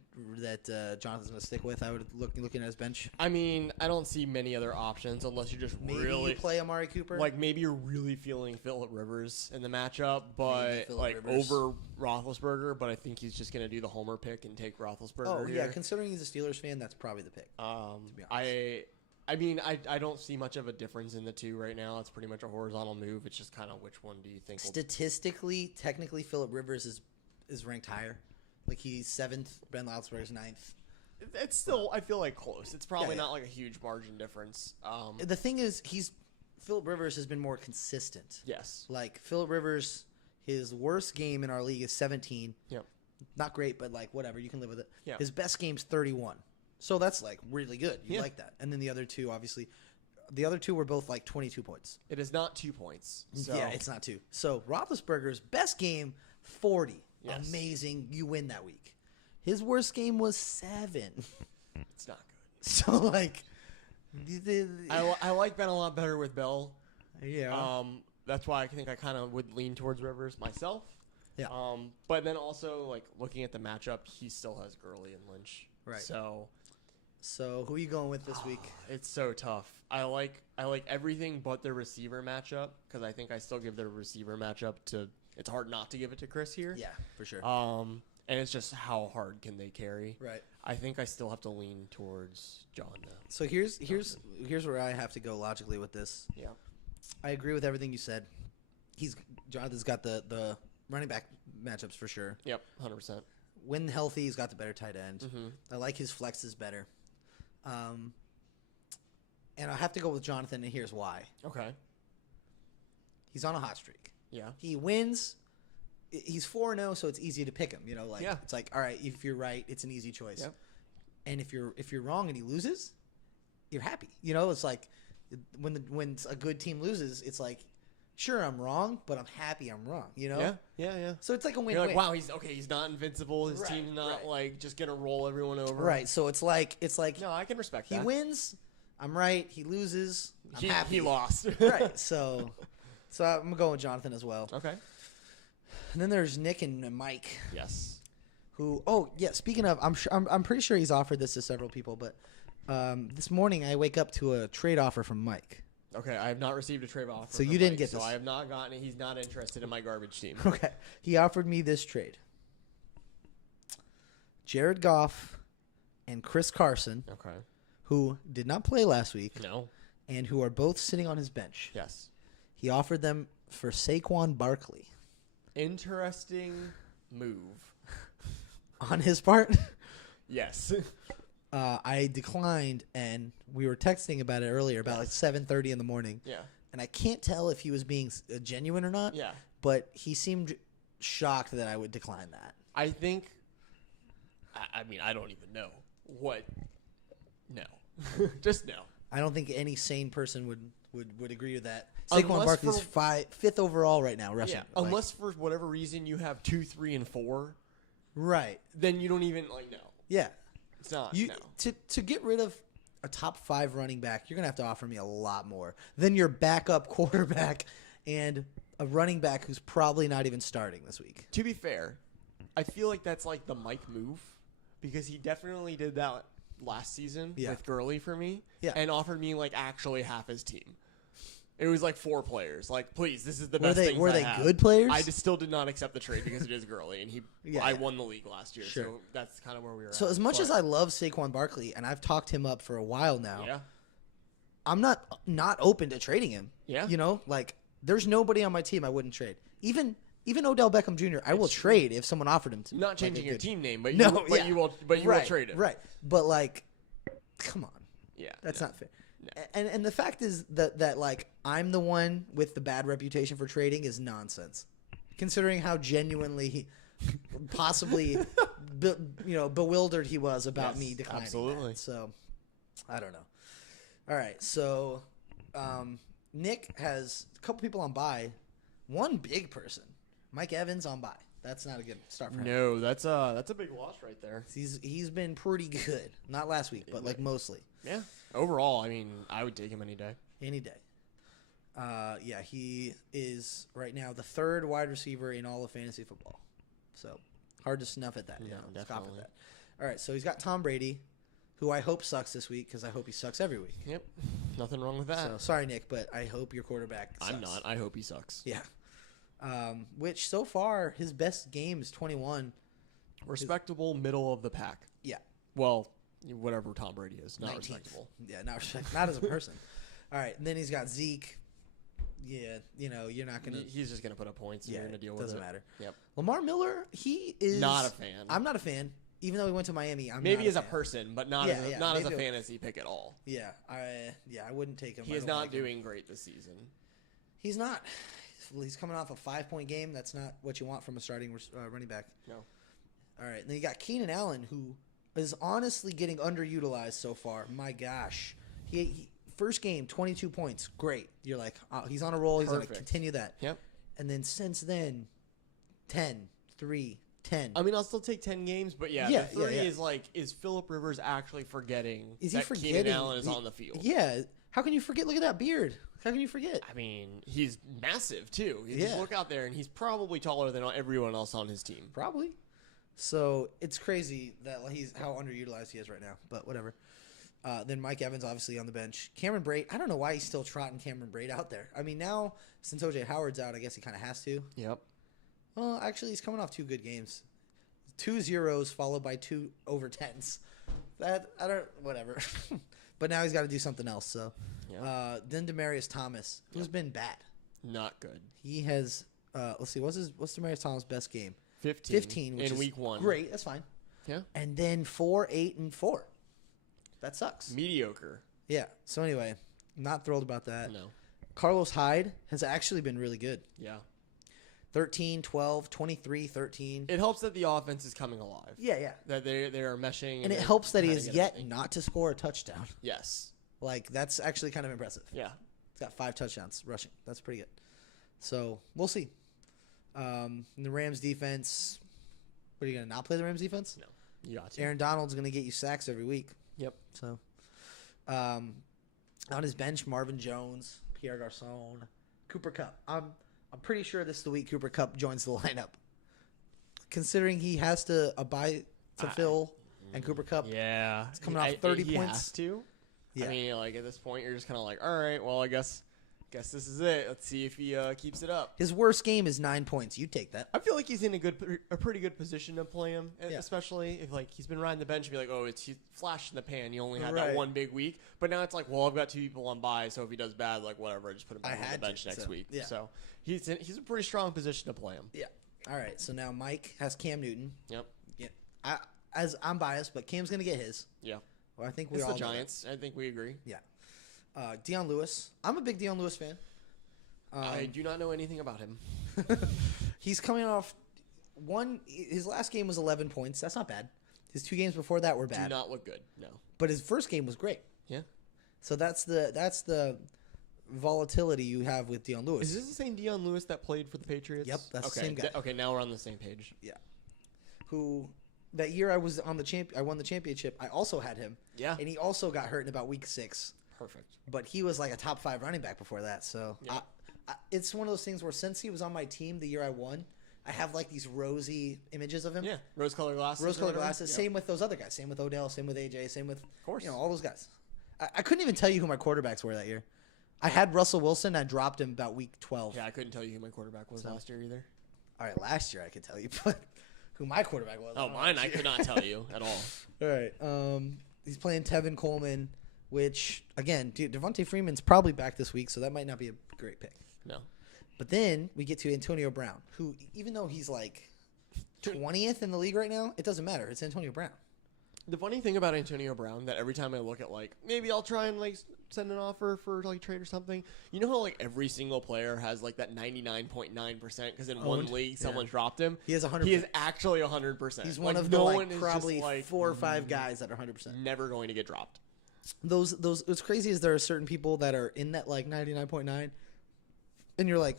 Jonathan's going to stick with. I would looking at his bench. I mean, I don't see many other options unless you just Maybe really you play Amari Cooper. like maybe you're really feeling Phillip Rivers in the matchup, but Phillip like Rivers. over Roethlisberger. But I think he's just gonna do the homer pick and take Roethlisberger. Oh yeah, here. considering he's a Steelers fan, that's probably the pick. be honest. I mean, I don't see much of a difference in the two right now. It's pretty much a horizontal move. It's just kind of which one do you think? Statistically, technically, Phillip Rivers is ranked higher. Like he's 7th, Ben Roethlisberger's 9th. It's still, I feel like close. It's probably Yeah. not like a huge margin difference. The thing is, Phillip Rivers has been more consistent. Yes. Like Phillip Rivers, his worst game in our league is 17. Yep. Not great, but like whatever, you can live with it. Yeah. His best game's 31. So that's like really good. You Yeah. like that. And then the other two, obviously, the other two were both like 22 points. It is not 2 points. So. Yeah, it's not two. So Roethlisberger's best game, 40. Yes. Amazing. You win that week. His worst game was 7. It's not good. So like, I like Ben a lot better with Bell. yeah. That's why I think I kind of would lean towards Rivers myself. Yeah. But then also like looking at the matchup, he still has Gurley and Lynch. Right. So who are you going with this week? it's so tough. I like everything but the receiver matchup because I think I still give the receiver matchup to. It's hard not to give it to Chris here. Yeah, for sure. And it's just how hard can they carry? Right. I think I still have to lean towards John. So here's where I have to go logically with this. Yeah. I agree with everything you said. Jonathan's got the running back matchups for sure. Yep. 100%. When healthy, he's got the better tight end. Mm-hmm. I like his flexes better. And I have to go with Jonathan, and here's why. Okay. He's on a hot streak. Yeah. He wins. He's 4-0, so it's easy to pick him. You know, like Yeah. it's like, all right, if you're right, it's an easy choice. Yep. And if you're wrong and he loses, you're happy. You know, it's like when a good team loses, it's like, sure, I'm wrong, but I'm happy I'm wrong. You know? Yeah. So it's like a win-win. You're like, wow, he's not invincible. His Right, team's not right. like just gonna roll everyone over. Right. So it's like No, I can respect he that. wins, I'm right. He loses, I'm He happy. lost. Right. So I'm going with Jonathan as well. Okay. And then there's Nick and Mike. Yes. Who? Oh yeah. Speaking of, I'm pretty sure he's offered this to several people, but This morning I wake up to a trade offer from Mike. Okay, I have not received a trade offer. So you didn't get this. So I have not gotten it. He's not interested in my garbage team. Okay. He offered me this trade. Jared Goff and Chris Carson, Okay. who did not play last week, No. and who are both sitting on his bench. Yes. He offered them for Saquon Barkley. Interesting move. On his part, Yes. I declined, and we were texting about it earlier, about like 7:30 in the morning. Yeah. And I can't tell if he was being genuine or not. Yeah. But he seemed shocked that I would decline that. I think. I mean, I don't even know what. No. Just no. I don't think any sane person would agree with that. Saquon Unless Barkley's for- fifth overall right now rushing. Yeah. Like, Unless for whatever reason you have 2, 3, and 4, right. then you don't even no. Yeah. It's not. You No. to get rid of a top 5 running back, you're gonna have to offer me a lot more than your backup quarterback and a running back who's probably not even starting this week. To be fair, I feel like that's like the Mike move because he definitely did that last season with Gurley for me and offered me like actually half his team. It was like 4 players. Like, please, this is the best thing. Were they good players? I just still did not accept the trade because it is Gurley, and I won the league last year, Sure. so that's kind of where we were. So at. as much as I love Saquon Barkley, and I've talked him up for a while now, I'm not open to trading him. Yeah. You know, like there's nobody on my team I wouldn't trade. Even Odell Beckham Jr. I will trade if someone offered him to me. Not changing your team name, but you will trade him. Right. But like, come on. Yeah. That's not fair. No. And the fact is that like I'm the one with the bad reputation for trading is nonsense, considering how genuinely possibly bewildered he was about me declining. Absolutely. That. So I don't know. All right, so Nick has a couple people on bye, one big person, Mike Evans on bye. That's not a good start for him. No, that's a big loss right there. He's been pretty good. Not last week, but like mostly. Yeah. Overall, I mean, I would take him any day. Any day. He is right now the 3rd wide receiver in all of fantasy football. So hard to snuff at that. Yeah, definitely. Scoff at that. All right, so he's got Tom Brady, who I hope sucks this week because I hope he sucks every week. Yep. Nothing wrong with that. So sorry, Nick, but I hope your quarterback sucks. I'm not. I hope he sucks. Yeah. Which so far his best game is 21. Respectable middle of the pack. Yeah. Well, whatever Tom Brady is, not 19th. respectable. Yeah, not as a person. All right, and then he's got Zeke. Yeah, you're not gonna. He's just gonna put up points. And you're gonna deal with it. Doesn't matter. Yep. Lamar Miller, he is not a fan. I'm not a fan, even though he went to Miami. Maybe not as a person, but not as a fantasy pick at all. Yeah, I wouldn't take him. He is not doing great this season. He's not. He's coming off a 5-point game. That's not what you want from a starting running back. No. All right, and then you got Keenan Allen, who is honestly getting underutilized so far. My gosh, he first game 22 points, great. You're like, oh, he's on a roll. He's going to continue that. Yep. And then since then, 10, 3, 10. I mean, I'll still take 10 games, but the 3 is like, is Phillip Rivers actually forgetting Keenan Allen is on the field? Yeah. How can you forget? Look at that beard. How can you forget? I mean, he's massive too. You just look out there, and he's probably taller than everyone else on his team. Probably. So it's crazy that he's how underutilized he is right now. But whatever. Then Mike Evans obviously on the bench. Cameron Brate. I don't know why he's still trotting Cameron Brate out there. I mean, now since O.J. Howard's out, I guess he kind of has to. Yep. Well, actually, he's coming off 2 good games. 2 zeros followed by 2 over 10s. Whatever. But now he's got to do something else. So then Demaryius Thomas, who's been bad. Not good. He has. Let's see. What's Demaryius Thomas' best game? 15 which in is week 1. Great. That's fine. Yeah. And then 4, 8, and 4. That sucks. Mediocre. Yeah. So anyway, not thrilled about that. No. Carlos Hyde has actually been really good. Yeah. 13, 12, 23, 13. It helps that the offense is coming alive. Yeah. That they are meshing. And it helps that he has yet not to score a touchdown. Yes. Like, that's actually kind of impressive. Yeah. He's got 5 touchdowns rushing. That's pretty good. So, we'll see. The Rams defense, what are you going to not play the Rams defense? No. You got to. Aaron Donald's going to get you sacks every week. Yep. So, on his bench, Marvin Jones, Pierre Garçon, Cooper Kupp. I'm pretty sure this is the week Cooper Kupp joins the lineup. Considering he has to fill. And Cooper Kupp, Yeah. it's coming off 30 he points. Has to. Yeah. I mean, like, at this point, you're just kind of like, all right, well, I guess this is it. Let's see if he keeps it up. His worst game is 9 points. You take that. I feel like he's in a pretty good position to play him, Yeah. especially if like he's been riding the bench and be like, oh, he's flash in the pan. He only had Right. that one big week, but now it's like, well, I've got 2 people on bye, so if he does bad, like whatever, I just put him back on the bench next week. Yeah. So he's in a pretty strong position to play him. Yeah. All right. So now Mike has Cam Newton. Yep. Yeah. I'm biased, but Cam's gonna get his. Yeah. Well, I think we It's all the know that. Giants. I think we agree. Yeah. Deion Lewis. I'm a big Deion Lewis fan. I do not know anything about him. He's coming off his last game was 11 points. That's not bad. His 2 games before that were Do bad. not look good. No. But his first game was great. Yeah. So that's the volatility you have with Deion Lewis. Is this the same Deion Lewis that played for the Patriots? Yep, that's the okay. same guy. Okay, now we're on the same page. Yeah. Who that year I was on I won the championship. I also had him. Yeah. And he also got hurt in about week 6. Perfect. But he was like a top 5 running back before that. So Yeah. it's one of those things where since he was on my team the year I won, I have like these rosy images of him. Yeah. Rose-colored glasses. Rose-colored glasses. Yep. Same with those other guys. Same with Odell. Same with AJ. Same with course. all those guys. I couldn't even tell you who my quarterbacks were that year. I had Russell Wilson. I dropped him about week 12. Yeah, I couldn't tell you who my quarterback was last year either. All right, last year I could tell you, but who my quarterback was. Oh, mine I could not tell you at all. All right. He's playing Tevin Coleman, which, again, Devontae Freeman's probably back this week, so that might not be a great pick. No. But then we get to Antonio Brown, who, even though he's like 20th in the league right now, it doesn't matter. It's Antonio Brown. The funny thing about Antonio Brown, that every time I look at, like, maybe I'll try and, like, send an offer for, like, trade or something. You know how, like, every single player has, like, that 99.9% because in one league someone dropped him? He has 100%. He is actually 100%. He's one like, of the, no like, one is probably just, like, 4 or 5 guys that are 100%. never going to get dropped. Those what's crazy is there are certain people that are in that, like, 99.9, and you're like,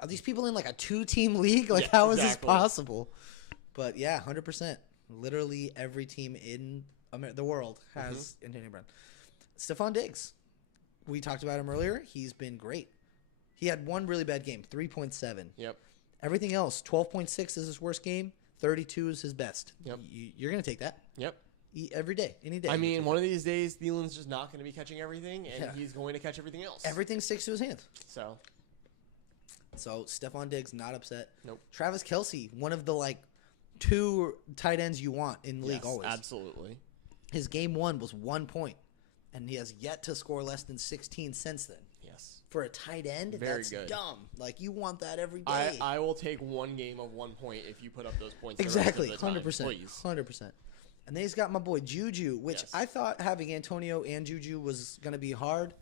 are these people in, like, a 2-team league? Like, Yeah, how is exactly. this possible? But, yeah, 100%. Literally every team in the world has Antonio Brown. Stephon Diggs. We talked about him earlier. He's been great. He had one really bad game, 3.7. Yep. Everything else, 12.6 is his worst game. 32 is his best. Yep. You're going to take that. Yep. Every day, any day. I mean, one of these days, Thielen's just not going to be catching everything, and Yeah. he's going to catch everything else. Everything sticks to his hands. So, Stephon Diggs, not upset. Nope. Travis Kelce, one of the, like, 2 tight ends you want in the league yes, always. absolutely. His game 1 was 1 point, and he has yet to score less than 16 since then. Yes. For a tight end, Very that's good. dumb. Like, you want that every day. I will take one game of 1 point if you put up those points. Exactly, the rest of the 100%. time, please. 100%. And then he's got my boy Juju, which Yes. I thought having Antonio and Juju was going to be hard.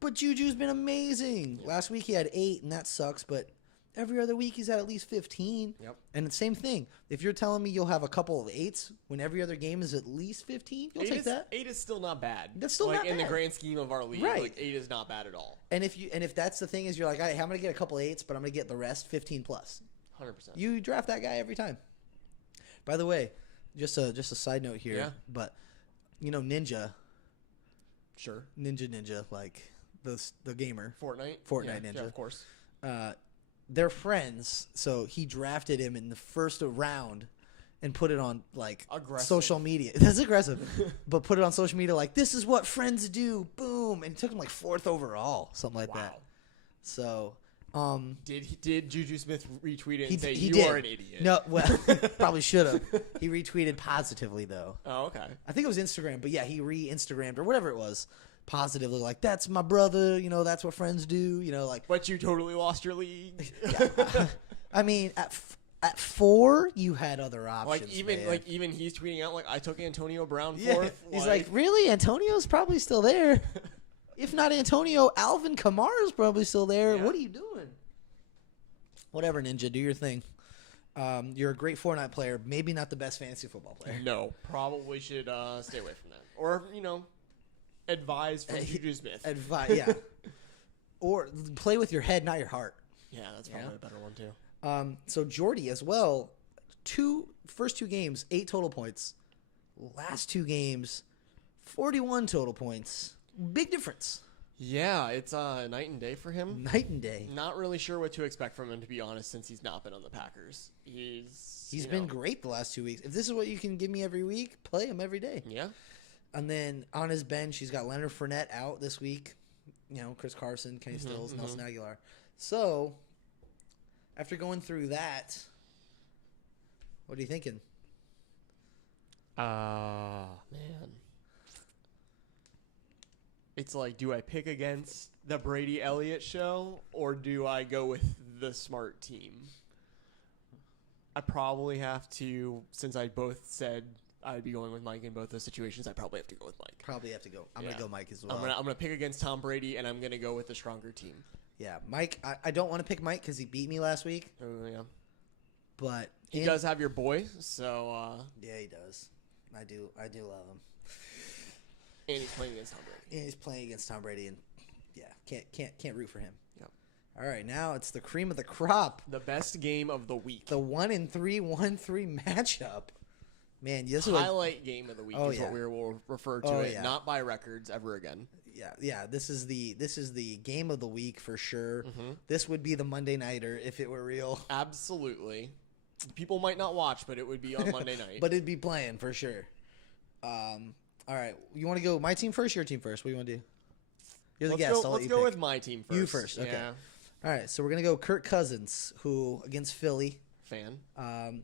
But Juju's been amazing. Yep. Last week he had 8, and that sucks, but every other week he's at least 15. Yep. And the same thing. If you're telling me you'll have a couple of 8s when every other game is at least 15, you'll take that. 8 is still not bad. That's still like, not in the bad. grand scheme of our league, Right. like 8 is not bad at all. And if that's the thing is you're like, I'm going to get a couple 8s, but I'm going to get the rest 15 plus. 100%. You draft that guy every time. By the way, just a side note here, Yeah. but Ninja, Sure. Ninja, like the gamer, Fortnite Ninja. Yeah, of course. They're friends, so he drafted him in the first round and put it on like Aggressive. social media. That's aggressive, but put it on social media like this is what friends do. Boom, and it took him like 4th overall, something like that. Wow. So. Did Juju Smith retweet it He and say he you did. are an idiot? No, well, probably should have. He retweeted positively though. Oh, okay. I think it was Instagram, but yeah, he re-Instagrammed or whatever it was, positively like that's my brother. That's what friends do. Like. But you totally lost your league. Yeah. I mean, at 4, you had other options. Like even he's tweeting out like I took Antonio Brown 4th. Yeah. He's like, really? Antonio's probably still there. If not Antonio, Alvin Kamara's probably still there. Yeah. What are you doing? Whatever, Ninja, do your thing. You're a great Fortnite player, maybe not the best fantasy football player. No, probably should stay away from that. Or advise from Juju Smith. Yeah. Or play with your head, not your heart. Yeah, that's probably a better one too. So Jordy as well, first 2 games, 8 total points. Last 2 games, 41 total points. Big difference. Yeah, it's night and day for him. Night and day. Not really sure what to expect from him, to be honest, since he's not been on the Packers. He's been great the last 2 weeks. If this is what you can give me every week, play him every day. Yeah. And then on his bench, he's got Leonard Fournette out this week. Chris Carson, Kenny Stills, Nelson Aguilar. So, after going through that, what are you thinking? Man. It's like, do I pick against the Brady Elliott show, or do I go with the smart team? I probably have to, since I both said I'd be going with Mike in both those situations, I probably have to go with Mike. Probably have to go. I'm going to go Mike as well. I'm gonna pick against Tom Brady, and I'm going to go with the stronger team. Yeah, Mike. I don't want to pick Mike because he beat me last week. Oh, yeah. But he does have your boy, so... yeah, he does. I do love him. And he's playing against Tom Brady. And yeah, can't root for him. Yep. All right, now it's the cream of the crop. The best game of the week. The 1-3 matchup. Man, this highlight game of the week is what we will refer to it. Not by records ever again. Yeah. This is the game of the week for sure. Mm-hmm. This would be the Monday nighter if it were real. Absolutely. People might not watch, but it would be on Monday night. But it'd be playing for sure. All right, you want to go my team first, your team first? What do you want to do? You're the guest. Let's go with my team first. You first. Okay. Yeah. All right, so we're gonna go Kirk Cousins, who against Philly. Fan.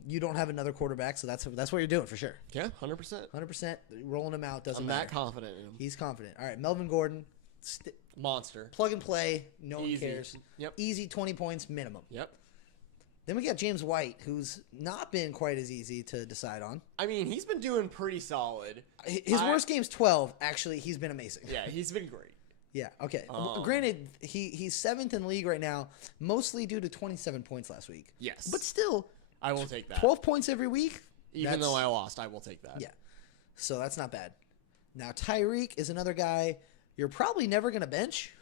You don't have another quarterback, so that's what you're doing for sure. Yeah, 100%. 100%. Rolling him out doesn't matter. I'm that confident in him. He's confident. All right, Melvin Gordon. Monster. Plug and play. No one cares. Yep. Easy 20 points minimum. Yep. Then we got James White, who's not been quite as easy to decide on. I mean, he's been doing pretty solid. His worst game's 12. Actually, he's been amazing. Yeah, he's been great. Yeah, okay. Granted, he's 7th in the league right now, mostly due to 27 points last week. Yes. But still, I will take that. 12 points every week? Even though I lost, I will take that. Yeah. So that's not bad. Now, Tyreek is another guy you're probably never going to bench.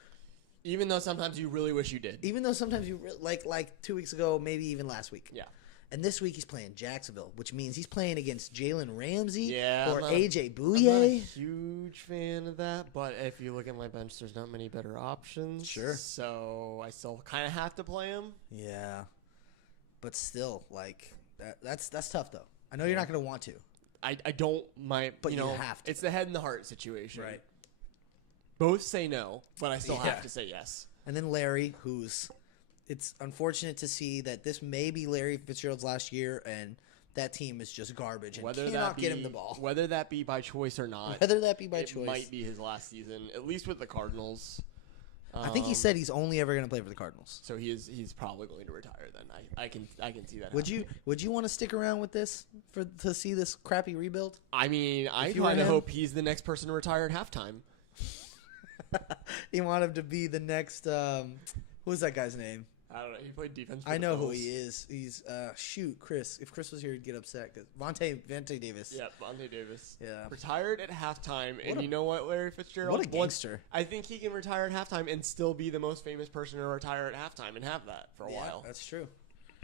Even though sometimes you really wish you did. Even though sometimes you like 2 weeks ago, maybe even last week. Yeah. And this week he's playing Jacksonville, which means he's playing against Jalen Ramsey or I'm AJ Bouye. I'm not a huge fan of that, but if you look at my bench, there's not many better options. Sure. So I still kind of have to play him. Yeah. But still, that's tough though. I know you're not going to want to. I don't mind, but you have to. It's the head and the heart situation. Right. Both say no, but I still have to say yes. And then Larry, it's unfortunate to see that this may be Larry Fitzgerald's last year, and that team is just garbage and cannot get him the ball. Whether that be by choice or not. It might be his last season, at least with the Cardinals. I think he said he's only ever going to play for the Cardinals. So he's probably going to retire then. I can see that. Would you want to stick around with this to see this crappy rebuild? I mean, I kind of hope he's the next person to retire at halftime. You want him to be the next who's that guy's name? I don't know. He played defense for I know the Bills. who he is. He's Chris. If Chris was here, he'd get upset because Vontae Davis. Yeah, Vontae Davis. Yeah. Retired at halftime, and you know what, Larry Fitzgerald? What a gangster. I think he can retire at halftime and still be the most famous person to retire at halftime and have that for a while. That's true.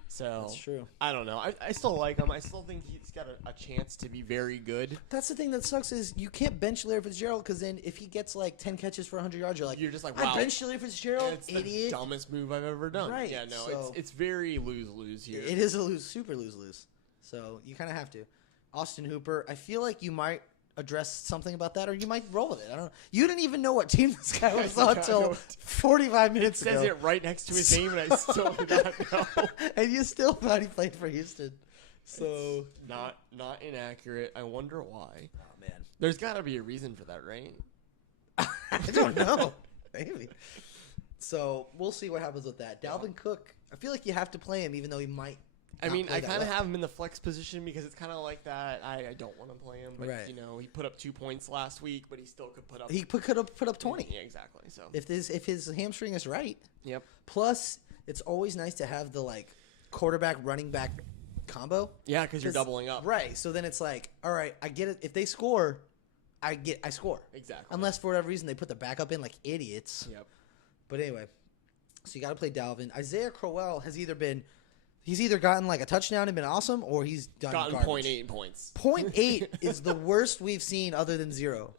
So that's true. I don't know. I still like him. I still think he's got a chance to be very good. That's the thing that sucks is you can't bench Larry Fitzgerald because then if he gets 10 catches for 100 yards, you're just like, wow. I benched Larry Fitzgerald, it's idiot. The dumbest move I've ever done. Right. Yeah, no, so it's very lose-lose here. It is a super lose-lose. So you kind of have to. Austin Hooper, I feel like you might address something about that, or you might roll with it. I don't know. You didn't even know what team this guy was on until 45 minutes ago. It says it right next to his name, and I still do not know. And you still thought he played for Houston. So it's not inaccurate. I wonder why. Oh man, there's got to be a reason for that, right? I don't know. Maybe. So we'll see what happens with that. Dalvin Cook, I feel like you have to play him, even though he might. I mean, I kind of have him in the flex position because it's kind of like that. I don't want to play him, but he put up 2 points last week, but he still could put up. He could have put up 20. Yeah, exactly. So if his hamstring is right. Yep. Plus, it's always nice to have the quarterback running back combo. Yeah, because you're doubling up. Right. So then it's all right, I get it. If they score, I score. Exactly. Unless for whatever reason they put the backup in like idiots. Yep. But anyway, so you got to play Dalvin. Isaiah Crowell has He's either gotten a touchdown and been awesome, or he's gotten 0.8 points. 0.8 is the worst we've seen other than 0.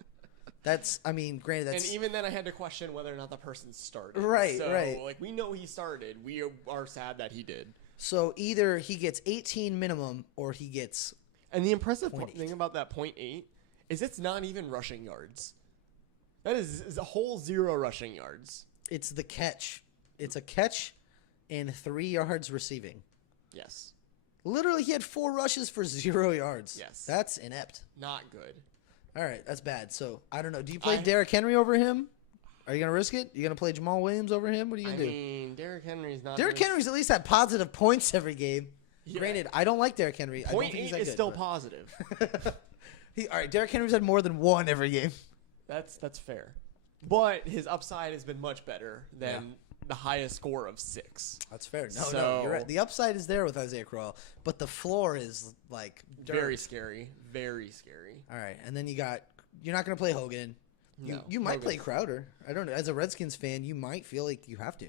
Granted, that's... And even then, I had to question whether or not the person started. Right, so, right. Like, we know he started. We are sad that he did. So either he gets 18 minimum or he gets... And the impressive .8. thing about that .8 is it's not even rushing yards. That is a whole 0 rushing yards. It's the catch. It's a catch and 3 yards receiving. Yes. Literally, he had 4 rushes for 0 yards. Yes. That's inept. Not good. All right, that's bad. So, I don't know. Do you play Derrick Henry over him? Are you going to risk it? You going to play Jamal Williams over him? What are you going to do? I mean, Derrick Henry's not... Derrick Henry's at least had positive points every game. Yeah. Granted, I don't like Derrick Henry. I don't think he's that is good, still but... positive. All right, Derrick Henry's had more than 1 every game. That's fair. But his upside has been much better than the highest score of 6. That's fair. No, you're right. The upside is there with Isaiah Crowell, but the floor is like dirt. Very scary. Very scary. All right, and then you're not going to play Hogan. You might play Crowder. I don't know. As a Redskins fan, you might feel like you have to.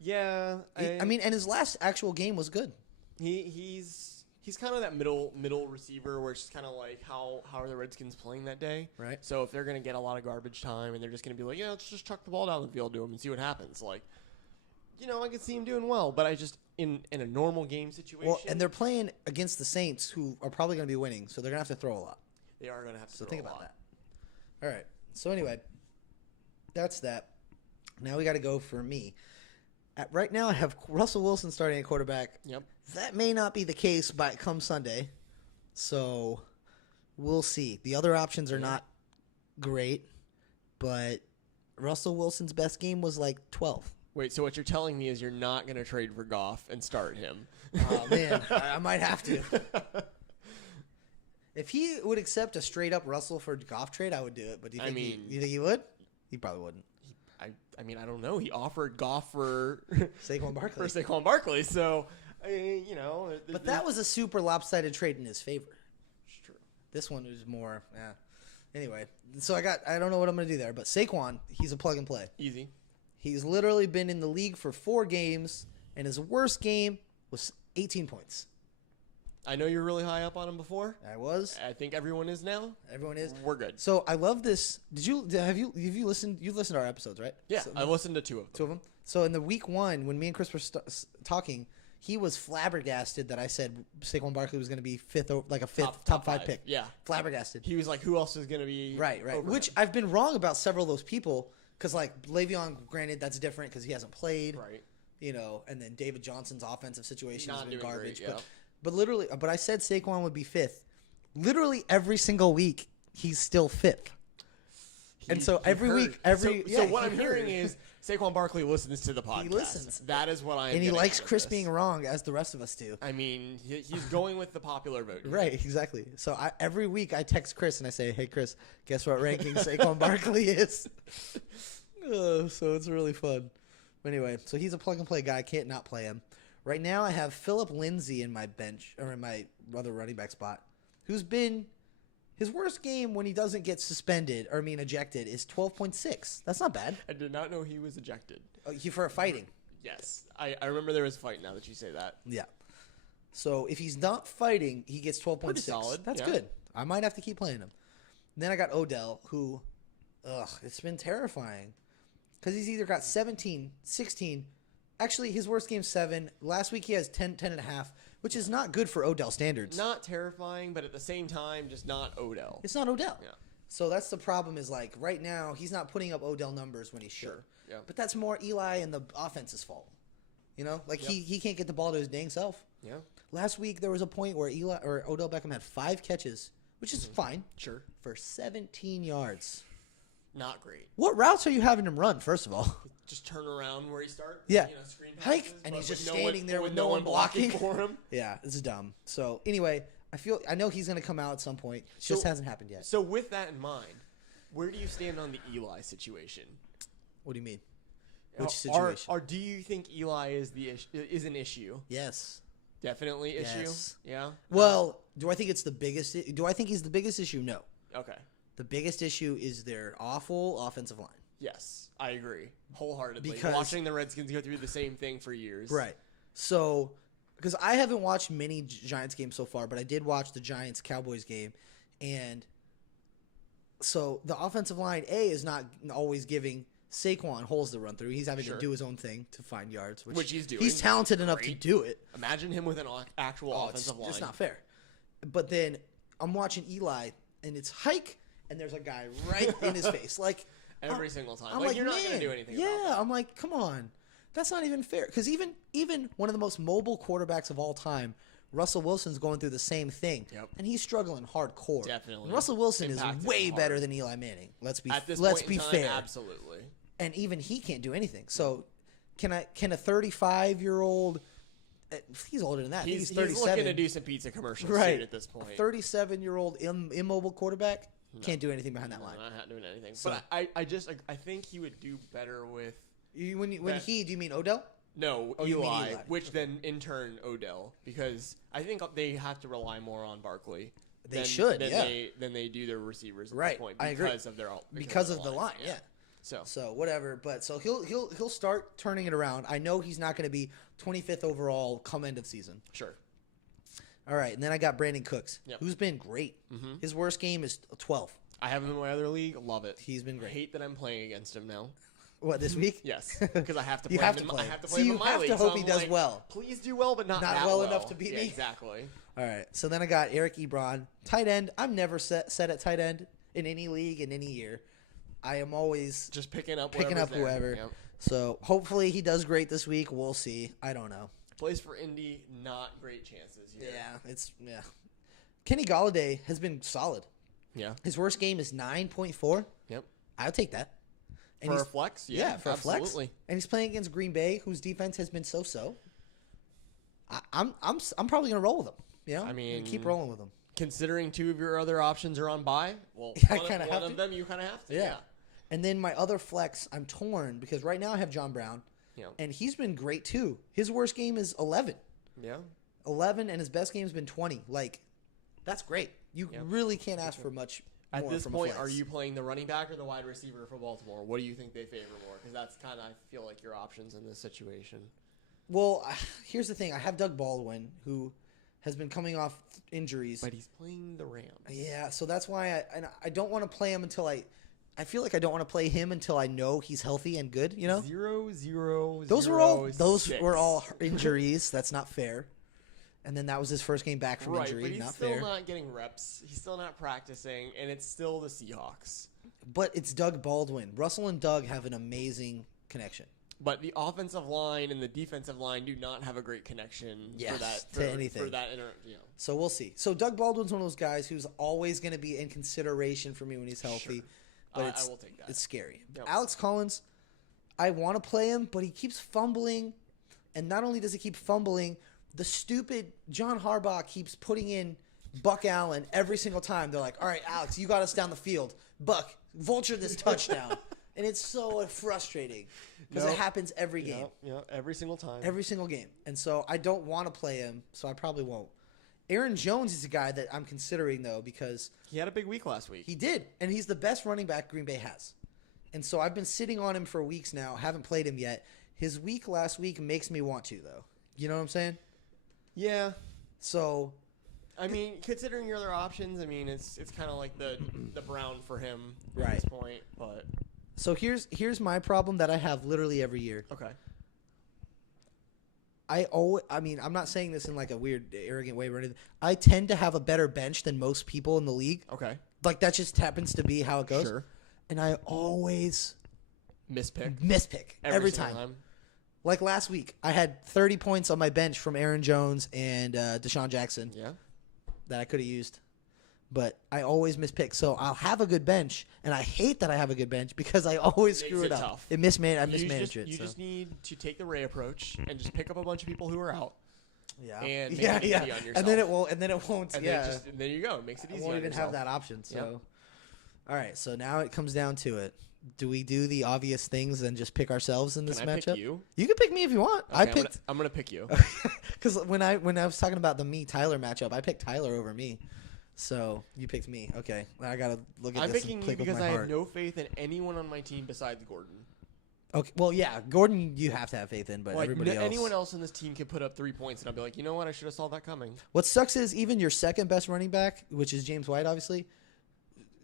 Yeah. And his last actual game was good. He's kind of that middle receiver where it's just kind of like how are the Redskins playing that day? Right. So if they're going to get a lot of garbage time and they're just going to be like, let's just chuck the ball down the field to him and see what happens. Like, I could see him doing well, but I just in a normal game situation. Well, and they're playing against the Saints, who are probably going to be winning, so they're going to have to throw a lot. They are going to have to. So throw think a about lot. that. All right. So anyway, that's that. Now we got to go for me. Right now, I have Russell Wilson starting at quarterback. Yep. That may not be the case come Sunday, so we'll see. The other options are not great, but Russell Wilson's best game was like 12. Wait, so what you're telling me is you're not going to trade for Goff and start him? Oh, man, I might have to. If he would accept a straight-up Russell for Goff trade, I would do it. But do you think you think he would? He probably wouldn't. I don't know. He offered Goff for Saquon Barkley. So, But that was a super lopsided trade in his favor. It's true. This one was more, Anyway, so I don't know what I'm going to do there. But Saquon, he's a plug and play. Easy. He's literally been in the league for 4 games, and his worst game was 18 points. I know you're really high up on him before. I was. I think everyone is now. Everyone is. We're good. So I love this. Have you listened? You've listened to our episodes, right? Yeah, so, I've listened to 2 of them. 2 of them. So in the week 1, when me and Chris were talking, he was flabbergasted that I said Saquon Barkley was going to be top 5 pick. Yeah, flabbergasted. He was like, "Who else is going to be?" Right. Which I've been wrong about several of those people because like Le'Veon, granted that's different because he hasn't played. Right. And then David Johnson's offensive situation has been garbage. Great, But I said Saquon would be 5th. Literally every single week, he's still 5th. And so every week, so what I'm hearing is Saquon Barkley listens to the podcast. He listens. That is what I'm. And he likes Chris being wrong, as the rest of us do. I mean, he's going with the popular vote. Right, exactly. So every week I text Chris and I say, "Hey, Chris, guess what ranking Saquon Barkley is?" So it's really fun. Anyway, so he's a plug and play guy. I can't not play him. Right now, I have Phillip Lindsay in my bench or in my other running back spot, who's been his worst game when he doesn't get ejected is 12.6. That's not bad. I did not know he was ejected. For a fighting. Yes, I remember there was a fight. Now that you say that, yeah. So if he's not fighting, he gets 12.6. Pretty solid. That's good. I might have to keep playing him. And then I got Odell, who, it's been terrifying because he's either got 17, 16. Actually, his worst game 7. Last week he has 10 and a half, which is not good for Odell standards. Not terrifying, but at the same time, just not Odell. It's not Odell. Yeah. So that's the problem is like right now he's not putting up Odell numbers when he should. Sure. Yeah. But that's more Eli and the offense's fault. Like Yep. he can't get the ball to his dang self. Yeah. Last week there was a point where Odell Beckham had 5 catches, which is fine. Sure. For 17 yards. Not great. What routes are you having him run, first of all? Just turn around where he starts. Yeah. Screen Hike, passes, and he's just no standing one, there with no one blocking for him. Yeah, it's dumb. So anyway, I know he's going to come out at some point. It just hasn't happened yet. So with that in mind, where do you stand on the Eli situation? What do you mean? Which situation? Do you think Eli is an issue? Yes. Definitely issue. Yes. Yeah. Well, do I think it's the biggest? Do I think he's the biggest issue? No. Okay. The biggest issue is their awful offensive line. Yes, I agree wholeheartedly. Because watching the Redskins go through the same thing for years. Right. So, because I haven't watched many Giants games so far, but I did watch the Giants-Cowboys game, and So the offensive line, is not always giving Saquon holes to run through. He's having to do his own thing to find yards, which he's doing. He's talented enough to do it. Imagine him with an actual offensive line. It's not fair. But then I'm watching Eli, and it's hike, and there's a guy right in his face. Like every single time. I'm like, you're not going to do anything about that. I'm like, come on. That's not even fair. Because even one of the most mobile quarterbacks of all time, Russell Wilson's going through the same thing. Yep. And he's struggling hardcore. Definitely. And Russell Wilson is way better than Eli Manning. Let's be fair. Absolutely. And even he can't do anything. So can a 35-year-old he's older than that. He's 37. He's looking to do some pizza commercials soon at this point. A 37-year-old immobile quarterback can't do anything behind that line. Not doing anything. So, but I think he would do better with do you mean Odell? No, Eli, which then in turn Odell, because I think they have to rely more on Barkley. They than they do their receivers at this point I agree. Because of the line. Yeah. So whatever, but so he'll start turning it around. I know he's not going to be 25th overall come end of season. Sure. All right, and then I got Brandon Cooks, who's been great. Mm-hmm. His worst game is 12. I have him in my other league. Love it. He's been great. I hate that I'm playing against him now. What, this week? Yes, because I have to play him. I have to play him in my league. You have to hope he does well. Please do well, but not that well enough to beat me. Exactly. All right, so then I got Eric Ebron, tight end. I'm never set at tight end in any league in any year. I am always just picking up whoever. Yep. So hopefully he does great this week. We'll see. I don't know. Plays for Indy, not great chances here. Yeah. Kenny Golladay has been solid. Yeah. His worst game is 9.4. Yep. I'll take that. And for a flex? Yeah, for absolutely. a flex. And he's playing against Green Bay, whose defense has been so-so. I'm probably gonna roll with him. You know? I mean, keep rolling with him. Considering two of your other options are on bye, well, one of them you kind of have to. Yeah. And then my other flex, I'm torn because right now I have John Brown. Yeah. And he's been great too. His worst game is 11. Yeah. 11, and his best game has been 20. Like, that's great. You really can't ask for much more. At this point, are you playing the running back or the wide receiver for Baltimore? What do you think they favor more? Because that's kind of, I feel like, your options in this situation. Well, here's the thing. I have Doug Baldwin, who has been coming off injuries. But he's playing the Rams. Yeah, so that's why I don't want to play him until I feel like I don't want to play him until I know he's healthy and good, you know? 0-0-0. Those were all injuries. That's not fair. And then that was his first game back from injury. But he's not still fair. not getting reps. He's still not practicing, and it's still the Seahawks. But it's Doug Baldwin. Russell and Doug have an amazing connection. But the offensive line and the defensive line do not have a great connection for anything. So we'll see. So Doug Baldwin's one of those guys who's always going to be in consideration for me when he's healthy. Sure. But I will take that. It's scary. Yep. Alex Collins, I want to play him, but he keeps fumbling. And not only does he keep fumbling, the stupid John Harbaugh keeps putting in Buck Allen every single time. They're like, all right, Alex, you got us down the field. Buck, vulture this touchdown. And it's so frustrating because it happens every game. Yeah, every single time. Every single game. And so I don't want to play him, so I probably won't. Aaron Jones is a guy that I'm considering, though, because he had a big week last week. He did, and he's the best running back Green Bay has. And so I've been sitting on him for weeks now. Haven't played him yet. His week last week makes me want to, though. You know what I'm saying? Yeah. So, I mean, considering your other options, I mean, it's kind of like the Brown for him at this point. But so here's my problem that I have literally every year. Okay. I'm not saying this in like a weird, arrogant way or anything. I tend to have a better bench than most people in the league. Okay. Like that just happens to be how it goes. Sure. And I always mispick every time. Like last week, I had 30 points on my bench from Aaron Jones and Deshaun Jackson. Yeah. That I could have used. But I always mispick. So I'll have a good bench, and I hate that I have a good bench because I always screw it up. Tough. I mismanage it. You just need to take the Ray approach and just pick up a bunch of people who are out. Yeah. And make it easy on yourself. And then it won't. And there you go. It makes it easy. I won't even have that option. So, all right. So now it comes down to it. Do we do the obvious things and just pick ourselves in this matchup? Pick you? You can pick me if you want. Okay, I'm gonna pick you. Because when I was talking about the me-Tyler matchup, I picked Tyler over me. So you picked me. Okay. I got to look at this and click with my heart. I'm picking you because I have no faith in anyone on my team besides Gordon. Okay. Well, yeah. Gordon you have to have faith in, but everybody else. Anyone else in this team could put up 3 points, and I'll be like, you know what? I should have saw that coming. What sucks is even your second best running back, which is James White, obviously,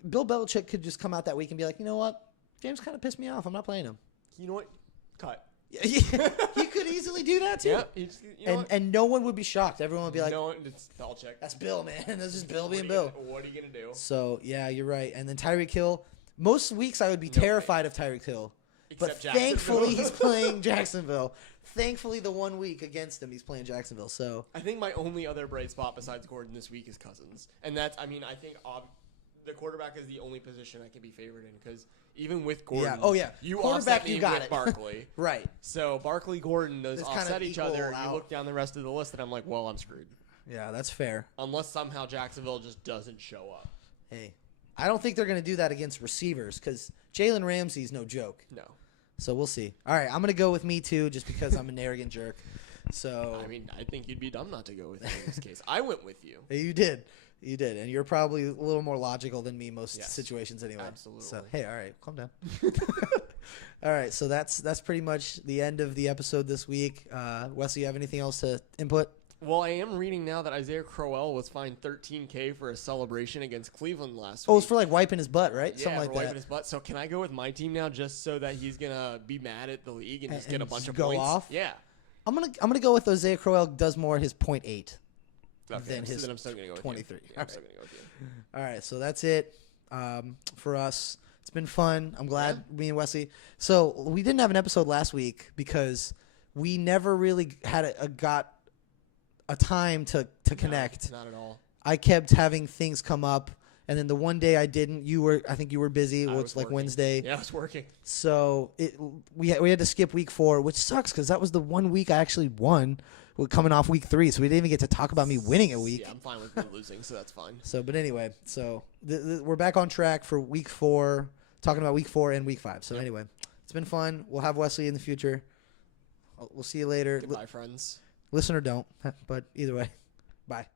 Bill Belichick could just come out that week and be like, you know what? James kind of pissed me off. I'm not playing him. You know what? Cut. He could easily do that too. Yeah, and no one would be shocked. Everyone would be like, no, it's Belichick. That's Bill, man. That's just Bill being Bill. What are you going to do? So, yeah, you're right. And then Tyreek Hill. Most weeks I would be terrified of Tyreek Hill. But thankfully he's playing Jacksonville. Thankfully the 1 week against him he's playing Jacksonville. So I think my only other bright spot besides Gordon this week is Cousins. And that's, I think the quarterback is the only position I can be favored in because even with Gordon, you quarterback, offset me got with Barkley. Right. So Barkley, Gordon, those offset each other. Out. You look down the rest of the list, and I'm like, well, I'm screwed. Yeah, that's fair. Unless somehow Jacksonville just doesn't show up. Hey, I don't think they're going to do that against receivers because Jalen Ramsey's no joke. No. So we'll see. All right, I'm going to go with me too just because I'm an arrogant jerk. So I think you'd be dumb not to go with me in this case. I went with you. You did. You did, and you're probably a little more logical than me most situations anyway. Absolutely. So, hey, all right, calm down. All right, so that's pretty much the end of the episode this week. Wesley, you have anything else to input? Well, I am reading now that Isaiah Crowell was fined $13,000 for a celebration against Cleveland last week. Oh, it's for like wiping his butt, right? Yeah, something like wiping that. his butt. So can I go with my team now just so that he's gonna be mad at the league and just get a bunch of go points? off? Yeah. I'm gonna go with Isaiah Crowell does more his 0.8 than his then I'm still gonna go with 23. You. I'm still gonna go with you. All right, so that's it for us. It's been fun. I'm glad me and Wesley. So we didn't have an episode last week because we never really got a time to connect. Not at all. I kept having things come up, and then the one day I didn't, I think you were busy. It was like working. Wednesday. Yeah, I was working. So we had to skip week 4, which sucks because that was the 1 week I actually won. We're coming off week 3, so we didn't even get to talk about me winning a week. Yeah, I'm fine with me losing, so that's fine. So, but anyway, we're back on track for week 4, talking about week 4 and week 5. So anyway, it's been fun. We'll have Wesley in the future. We'll see you later. Goodbye, friends. Listen or don't, but either way, bye.